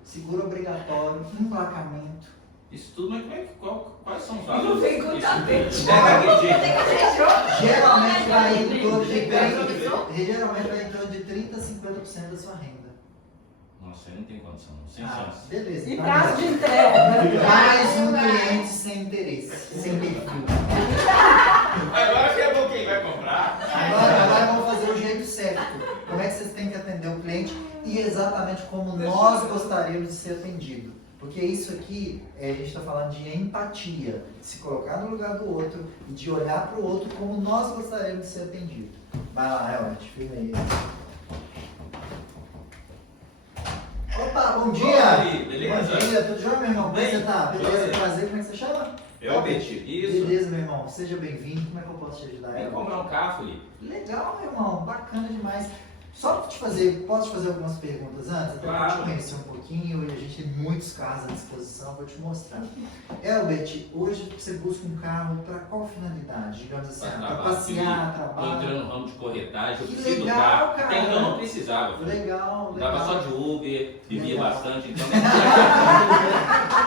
obrigatório, emplacamento. Isso tudo, mas quais são os valores? Não vem com tapete. Geralmente vai em torno de 30% a 50% da sua renda. Nossa, eu não tenho condição, não. Sem chance. Beleza. E prazo de entrega? Mais um cliente sem interesse, sem perfil. Agora que é bom quem vai comprar. Agora vamos fazer o jeito certo. Como é que vocês têm que atender o cliente e exatamente como nós gostaríamos de ser atendido. Porque isso aqui, a gente está falando de empatia, de se colocar no lugar do outro e de olhar para o outro como nós gostaríamos de ser atendido. Vai lá, Elbert, filma aí. Opa, bom dia! Oi, beleza? Bom dia, tudo jóia, meu irmão? Como é que você tá? Beleza, Joia. prazer, como é que você chama? Elbert, isso. Beleza, meu irmão, seja bem-vindo. Como é que eu posso te ajudar? Vem comprar um carro, Felipe. Legal, meu irmão, bacana demais. Só para posso te fazer algumas perguntas antes? Até para te conhecer um pouquinho, e a gente tem muitos carros à disposição, vou te mostrar. Elbert, hoje você busca um carro para qual finalidade? Digamos assim, para passear, Tô trabalho? entrando no ramo de corretagem, eu Que preciso do legal, carro. cara. Até então eu não precisava. Felipe. Legal. Tava só de Uber, bebia Legal. bastante, então.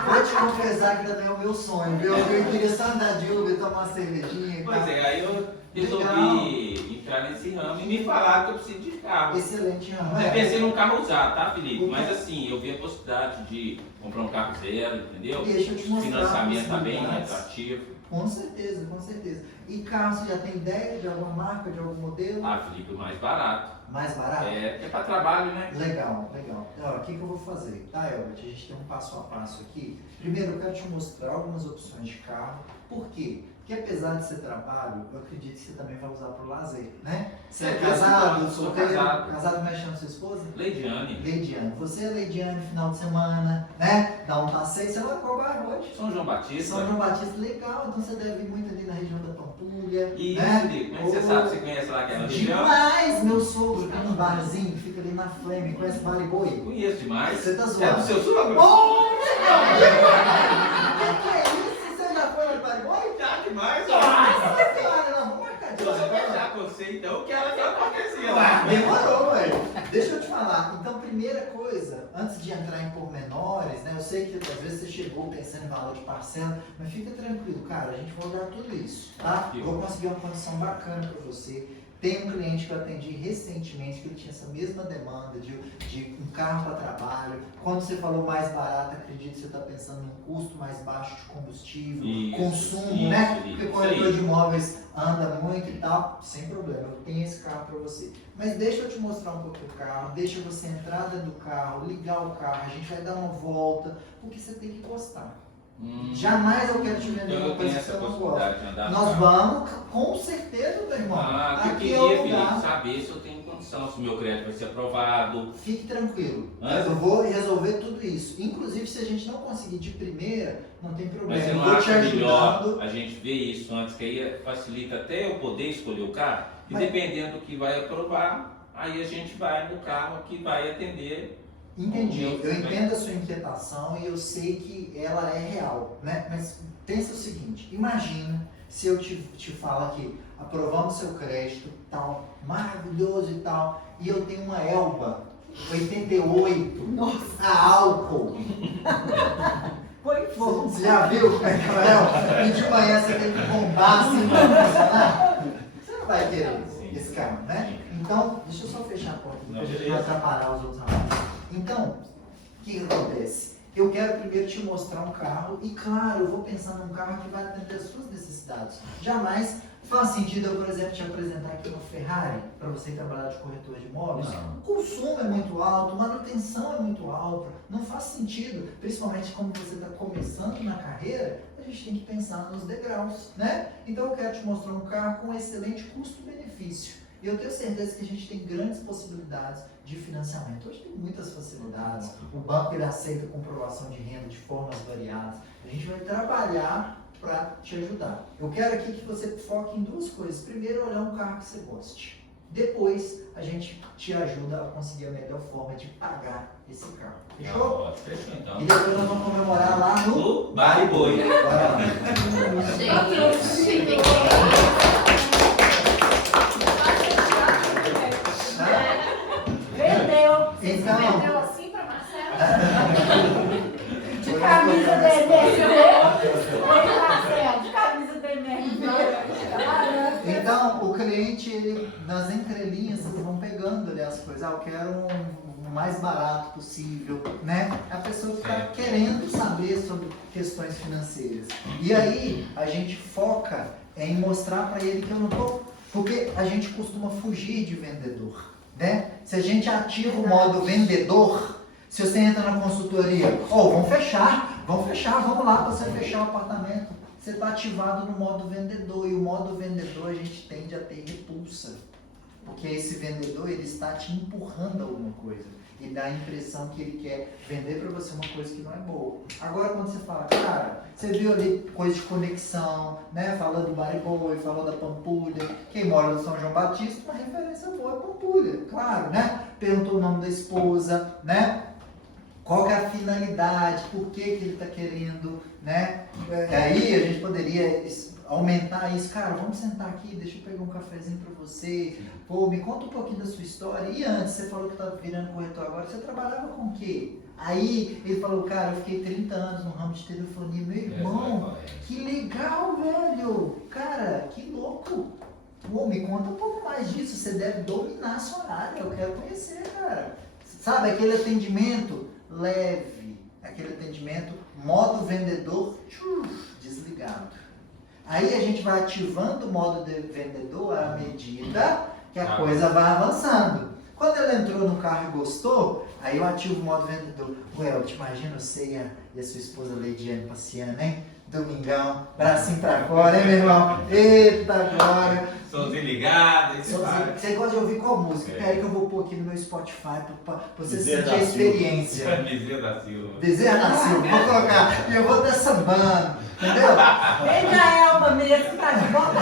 Vou te confessar que também é o meu sonho, viu? Eu queria só andar de Uber, tomar uma cervejinha. Pois tá? é, aí eu resolvi entrar nesse ramo e me falaram que eu preciso de carro. Excelente ramo. Eu pensei num carro usado, tá, Felipe? Mas assim, eu vi a possibilidade de comprar um carro zero, entendeu? Deixa eu te mostrar Financiamento tá bem possibilidades. atrativo. Com certeza, com certeza. E carro, você já tem ideia de alguma marca, de algum modelo? Felipe, o mais barato. Mais barato? É para trabalho, né? Legal, legal. Ó, o que eu vou fazer? Tá, Elbert? A gente tem um passo a passo aqui. Primeiro, eu quero te mostrar algumas opções de carro. Por quê? Porque apesar de ser trabalho, eu acredito que você também vai usar para o lazer, né? Você é casado, sou solteiro? casado. Casado, como é que chama sua esposa? Leidiane. Leidiane. Você é Leidiane, final de semana, né? Dá um passeio, você vai qual bairro hoje? São João Batista. São João Batista, legal. Então você deve ir muito ali na região da Pampulha. Isso, né? Felipe. Como é que você sabe? Você conhece lá aquela região? Demais! Meu sogro tem um barzinho que fica ali na Fleme, conhece Bar e Boi? Conheço demais. Você tá É zoando? do seu sogro? Oh, que é isso? Você já foi no Bar e Boi? Já demais, ó. Nossa senhora, nós vamos marcar de Eu vou lá. fechar com você então. então o que ela já acontecia. Ah, demorou, velho. Deixa eu te falar. Então, primeira coisa, antes de entrar em pormenores, né? Eu sei que às vezes você chegou pensando em valor de parcela, mas fica tranquilo, cara, a gente vai olhar tudo isso, tá? Eu vou conseguir uma condição bacana para você. Tem um cliente que eu atendi recentemente que ele tinha essa mesma demanda de um carro para trabalho. Quando você falou mais barato, acredito que você está pensando num custo mais baixo de combustível, Isso, consumo, né? isso, Porque isso corretor aí. de imóveis anda muito e tal, sem problema, eu tenho esse carro para você. Mas deixa eu te mostrar um pouco o carro, deixa você entrar dentro do carro, ligar o carro, a gente vai dar uma volta, porque você tem que gostar. Jamais eu quero te vender Então uma eu tenho coisa que essa você não possibilidade gosta. de andar. Nós vamos, com certeza, meu irmão. Ah, que eu Aqui queria, é o Felipe, lugar. saber se eu tenho condição, se o meu crédito vai ser aprovado. Fique tranquilo. Hã? Eu vou resolver tudo isso. Inclusive, se a gente não conseguir de primeira, não tem problema. Mas você Eu não vou te acha melhor ajudando. a gente ver isso antes, que aí facilita até eu poder escolher o carro? E Mas- dependendo do que vai aprovar, aí a gente vai no carro que vai atender. Entendi, o meu eu também. entendo a sua inquietação e eu sei que ela é real, né? Mas pensa o seguinte, imagina se eu te falo aqui, aprovamos seu crédito, tal, maravilhoso e tal, e eu tenho uma Elba 88, a álcool. Você já viu como é que ela é Elba? E de manhã você tem que bombar assim pra funcionar? Você não vai querer esse carro, né? Então, deixa eu só fechar a porta aqui pra gente não atrapalhar os outros rapazes. Então, o que acontece? Eu quero primeiro te mostrar um carro e, claro, eu vou pensar num carro que vai atender as suas necessidades. Jamais faz sentido eu, por exemplo, te apresentar aqui uma Ferrari para você trabalhar de corretor de imóveis. O consumo é muito alto, manutenção é muito alta, não faz sentido, principalmente como você está começando na carreira, a gente tem que pensar nos degraus, né? Então eu quero te mostrar um carro com excelente custo-benefício. E eu tenho certeza que a gente tem grandes possibilidades de financiamento. Hoje tem muitas facilidades. O banco ele aceita comprovação de renda de formas variadas. A gente vai trabalhar para te ajudar. Eu quero aqui que você foque em duas coisas. Primeiro, olhar um carro que você goste. Depois, a gente te ajuda a conseguir a melhor forma de pagar esse carro. Fechou? Fechou então. E depois nós vamos comemorar lá no Bar e Boi. Bora lá. Vendeu. Então- Você vendeu assim pra Marcelo? De camisa da MSV. Oi, Marcelo, de camisa da MSV. Então, o cliente, ele, nas entrelinhas, vocês vão pegando ali as coisas. Ah, eu quero o mais barato possível, né? É a pessoa que está querendo saber sobre questões financeiras. E aí, a gente foca em mostrar para ele que eu não tô... Porque a gente costuma fugir de vendedor, né? Se a gente ativa o modo vendedor, se você entra na consultoria, vamos fechar, vamos lá para você fechar o apartamento. Você está ativado no modo vendedor, e o modo vendedor a gente tende a ter repulsa. Porque esse vendedor, ele está te empurrando a alguma coisa. E dá a impressão que ele quer vender para você uma coisa que não é boa. Agora, quando você fala, cara, você viu ali coisa de conexão, né? Falando do Bar e Boi, falou da Pampulha. Quem mora no São João Batista, uma referência boa é Pampulha, claro, né? Perguntou o nome da esposa, né? Qual que é a finalidade, por que ele está querendo, né? Aí a gente poderia aumentar isso. Cara, vamos sentar aqui, deixa eu pegar um cafezinho para você. Pô, me conta um pouquinho da sua história. E antes, você falou que estava virando corretor agora, você trabalhava com o quê? Aí ele falou, cara, eu fiquei 30 anos no ramo de telefonia. Meu irmão, que legal, velho. Cara, que louco. Pô, me conta um pouco mais disso. Você deve dominar a sua área, eu quero conhecer, cara. Sabe, aquele atendimento leve, aquele atendimento modo vendedor desligado. Aí a gente vai ativando o modo de vendedor à medida que a coisa vai avançando. Quando ela entrou no carro e gostou, aí eu ativo o modo vendedor. Ué, te imagina você e a sua esposa Leidiane passeando, hein? Domingão, bracinho pra fora, hein, meu irmão? Eita, agora! Somzinho ligado, Você gosta de ouvir qual música? Peraí que eu vou pôr aqui no meu Spotify pra você Bezerra sentir a da experiência. Silva. Bezerra da Silva. Bezerra da Silva, vou colocar. E eu vou estar sambando, entendeu? Ele já é uma mesmo, tá de volta.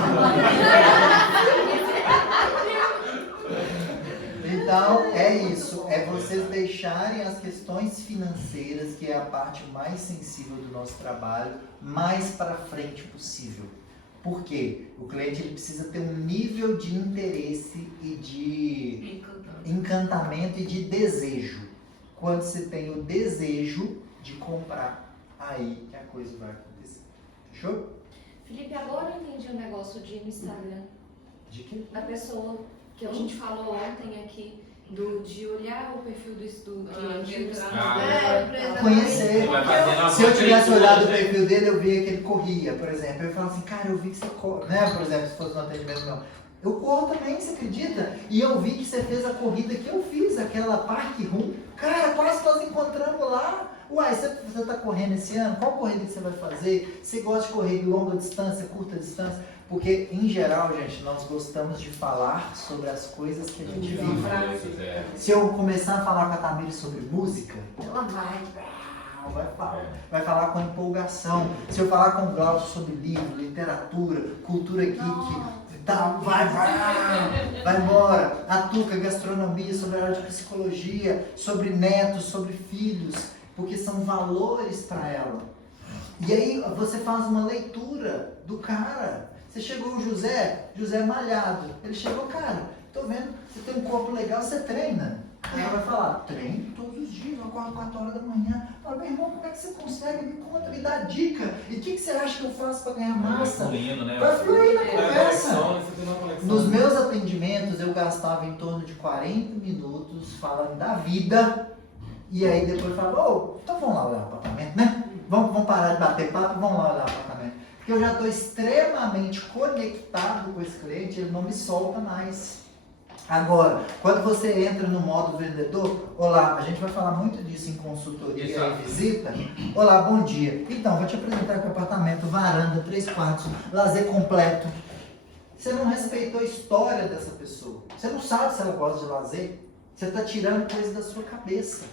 Então, é isso. É vocês deixarem as questões financeiras, que é a parte mais sensível do nosso trabalho, mais para frente possível. Por quê? O cliente ele precisa ter um nível de interesse e de encantamento e de desejo. Quando você tem o desejo de comprar, aí que a coisa vai acontecer. Fechou? Felipe, agora eu entendi o negócio de ir no Instagram. De quê? Da pessoa que a gente falou ontem aqui, de olhar o perfil do cliente. Conhecer. Você vai fazendo uma Se eu tivesse olhado o leitura, perfil dele, eu via que ele corria, por exemplo. Eu falo assim, cara, eu vi que você corre, né? Por exemplo, se fosse um atendimento meu. Eu corro também, você acredita? E eu vi que você fez a corrida que eu fiz, aquela Park Run. Cara, quase nós encontramos lá. Uai, você tá correndo esse ano? Qual corrida que você vai fazer? Você gosta de correr de longa distância, curta distância? Porque, em geral, gente, nós gostamos de falar sobre as coisas que a gente vive. Se eu começar a falar com a Tamires sobre música, ela vai falar com empolgação. Se eu falar com o Glaucio sobre livro, literatura, cultura geek, tá, vai embora. A Tuca, gastronomia, sobre a área de psicologia, sobre netos, sobre filhos, porque são valores para ela. E aí você faz uma leitura do cara. Você chegou o José malhado. Ele chegou, cara, tô vendo, você tem um corpo legal, você treina. Aí ela vai falar, treino todos os dias, eu acordo 4 horas da manhã. Fala, meu irmão, como é que você consegue? Me conta, me dá dica. E o que você acha que eu faço para ganhar massa? Vai fluir na conversa. Nos meus atendimentos, eu gastava em torno de 40 minutos falando da vida. E aí depois falava, então vamos lá olhar o apartamento, né? Vamos parar de bater papo, vamos lá olhar o apartamento. Porque eu já estou extremamente conectado com esse cliente, ele não me solta mais. Agora, quando você entra no modo vendedor, olá, a gente vai falar muito disso em consultoria e visita. Olá, bom dia. Então, vou te apresentar aqui o apartamento, varanda, 3 quartos, lazer completo. Você não respeitou a história dessa pessoa. Você não sabe se ela gosta de lazer. Você está tirando coisa da sua cabeça.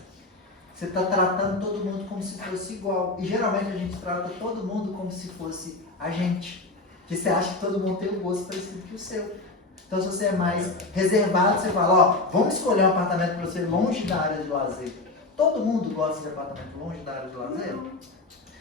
Você está tratando todo mundo como se fosse igual. E geralmente a gente trata todo mundo como se fosse a gente. Porque você acha que todo mundo tem um gosto parecido que o seu. Então se você é mais reservado, você fala, vamos escolher um apartamento para você longe da área de lazer. Todo mundo gosta de apartamento longe da área de lazer?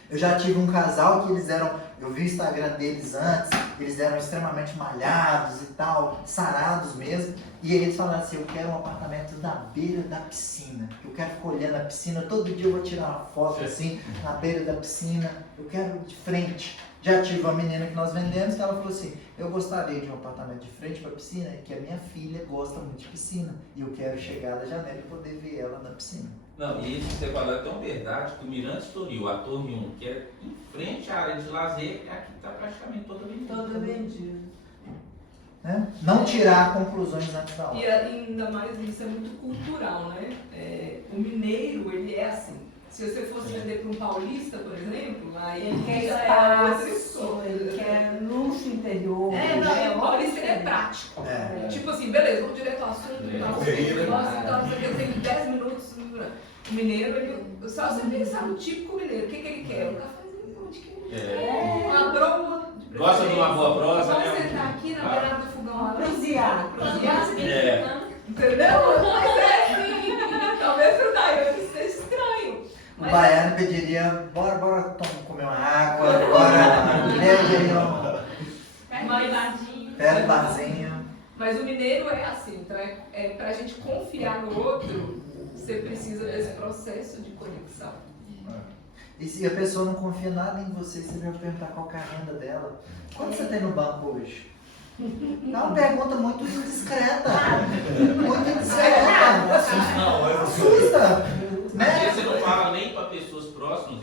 Eu já tive um casal que eles eram, eu vi o Instagram deles antes, eles eram extremamente malhados e tal, sarados mesmo. E aí eles falaram assim, eu quero um apartamento na beira da piscina. Eu quero ficar olhando a piscina, todo dia eu vou tirar uma foto assim, na beira da piscina. Eu quero de frente. Já tive uma menina que nós vendemos que ela falou assim, eu gostaria de um apartamento de frente para a piscina, que a minha filha gosta muito de piscina. E eu quero chegar da janela e poder ver ela na piscina. Não, e isso que você falou é tão verdade que o Mirante Estoril, a Torre 1, que é em frente à área de lazer, aqui está praticamente toda vendida. Toda vendida. Né? Não tirar conclusões antes da hora. E ainda mais isso é muito cultural, né? O mineiro, ele é assim. Se você fosse vender para um paulista, por exemplo, aí ele quer espaço, ele quer luxo interior. O paulista ele é prático. Tipo assim, beleza, vamos direto ao assunto. Eu tenho 10 minutos. O mineiro, ele, só você pensar no típico mineiro, o que ele quer? Um cafezinho de queijo. Uma broa. Gosta de uma boa prosa, né? Vamos sentar aqui na beirada do fogão. Prosear. Entendeu? Mas é assim. Talvez pro Daiane seja estranho. O baiano pediria, bora comer uma água, bora pega o barzinho. Mas o mineiro é assim, então pra gente confiar no outro, você precisa desse processo de conexão. E se a pessoa não confia nada em você, você vai perguntar qual é a renda dela. Quanto você tem no banco hoje? É uma pergunta muito indiscreta. Muito indiscreta. Assusta. Né? Você não fala nem para pessoas próximas.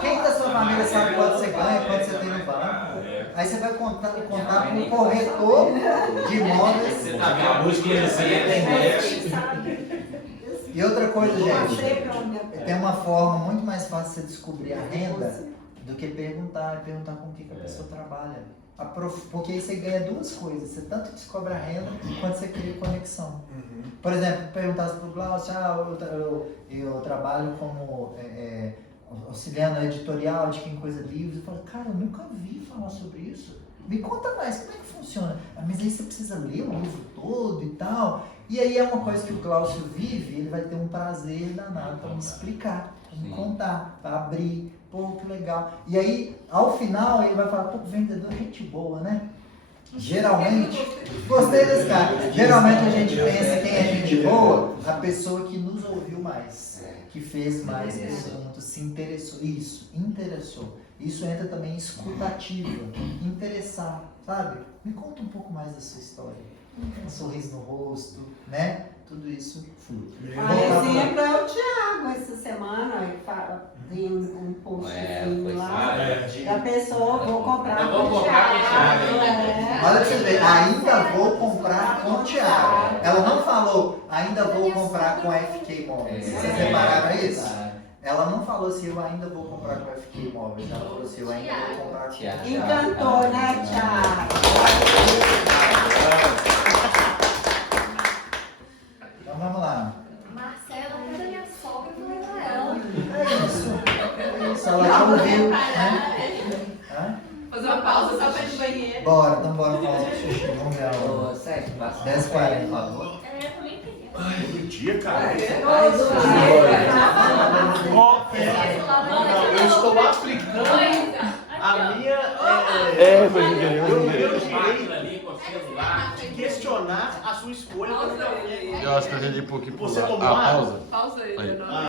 Quem da sua família sabe quanto você ganha, quanto você tem no banco? Aí você vai contar com um corretor de imóveis. Você tá vendo a busquinha assim, E outra coisa, gente, tem uma forma muito mais fácil de você descobrir a renda do que perguntar com o que a pessoa trabalha. Porque aí você ganha 2 coisas, você tanto descobre a renda quanto você cria conexão. Por exemplo, perguntasse para o Glaucio, eu trabalho como auxiliando editorial de quem coisa livros. Eu falo, cara, eu nunca vi falar sobre isso. Me conta mais, como é que funciona? Mas aí você precisa ler o livro todo e tal. E aí é uma coisa que o Glaucio vive, ele vai ter um prazer danado para me explicar, para me contar, para abrir. Pô, que legal. E aí, ao final, ele vai falar, pô, vendedor é gente boa, né? Geralmente, gostei desse cara. Geralmente a gente pensa quem é gente boa, a pessoa que nos ouviu mais, que fez mais perguntas, se interessou. Isso, interessou. Isso entra também em escutativa, interessar, sabe? Me conta um pouco mais da sua história. Um sorriso no rosto, né? Tudo isso flui. Exemplo é o Thiago, essa semana, ele tem um postzinho lá, da pessoa, vou comprar Eu vou com o comprar com o Thiago. Thiago. Olha pra você ver, ainda vou comprar com o Thiago. Ela não falou, ainda vou comprar com a FK Móveis. Vocês repararam isso? Ela não falou assim, eu ainda vou comprar com a FK Móveis. Ela falou assim, eu ainda vou comprar com o Thiago. Encantou, né, Thiago? Então vamos lá. Marcela, cadê minha sogra? Eu falei pra ela. É isso. Ela te ouviu, né? Hã? Fazer uma pausa só pra ir no banheiro. Bora, então bora pausa pro xixi. Vamos ver a hora. 10h40, por favor. Eu também queria. Todo dia, cara. Eu estou aplicando a minha. Eu direito de questionar a sua escolha. Eu acho que eu já li um pouquinho pro Você lado. tomou água? Pausa aí, Aí. Leonardo.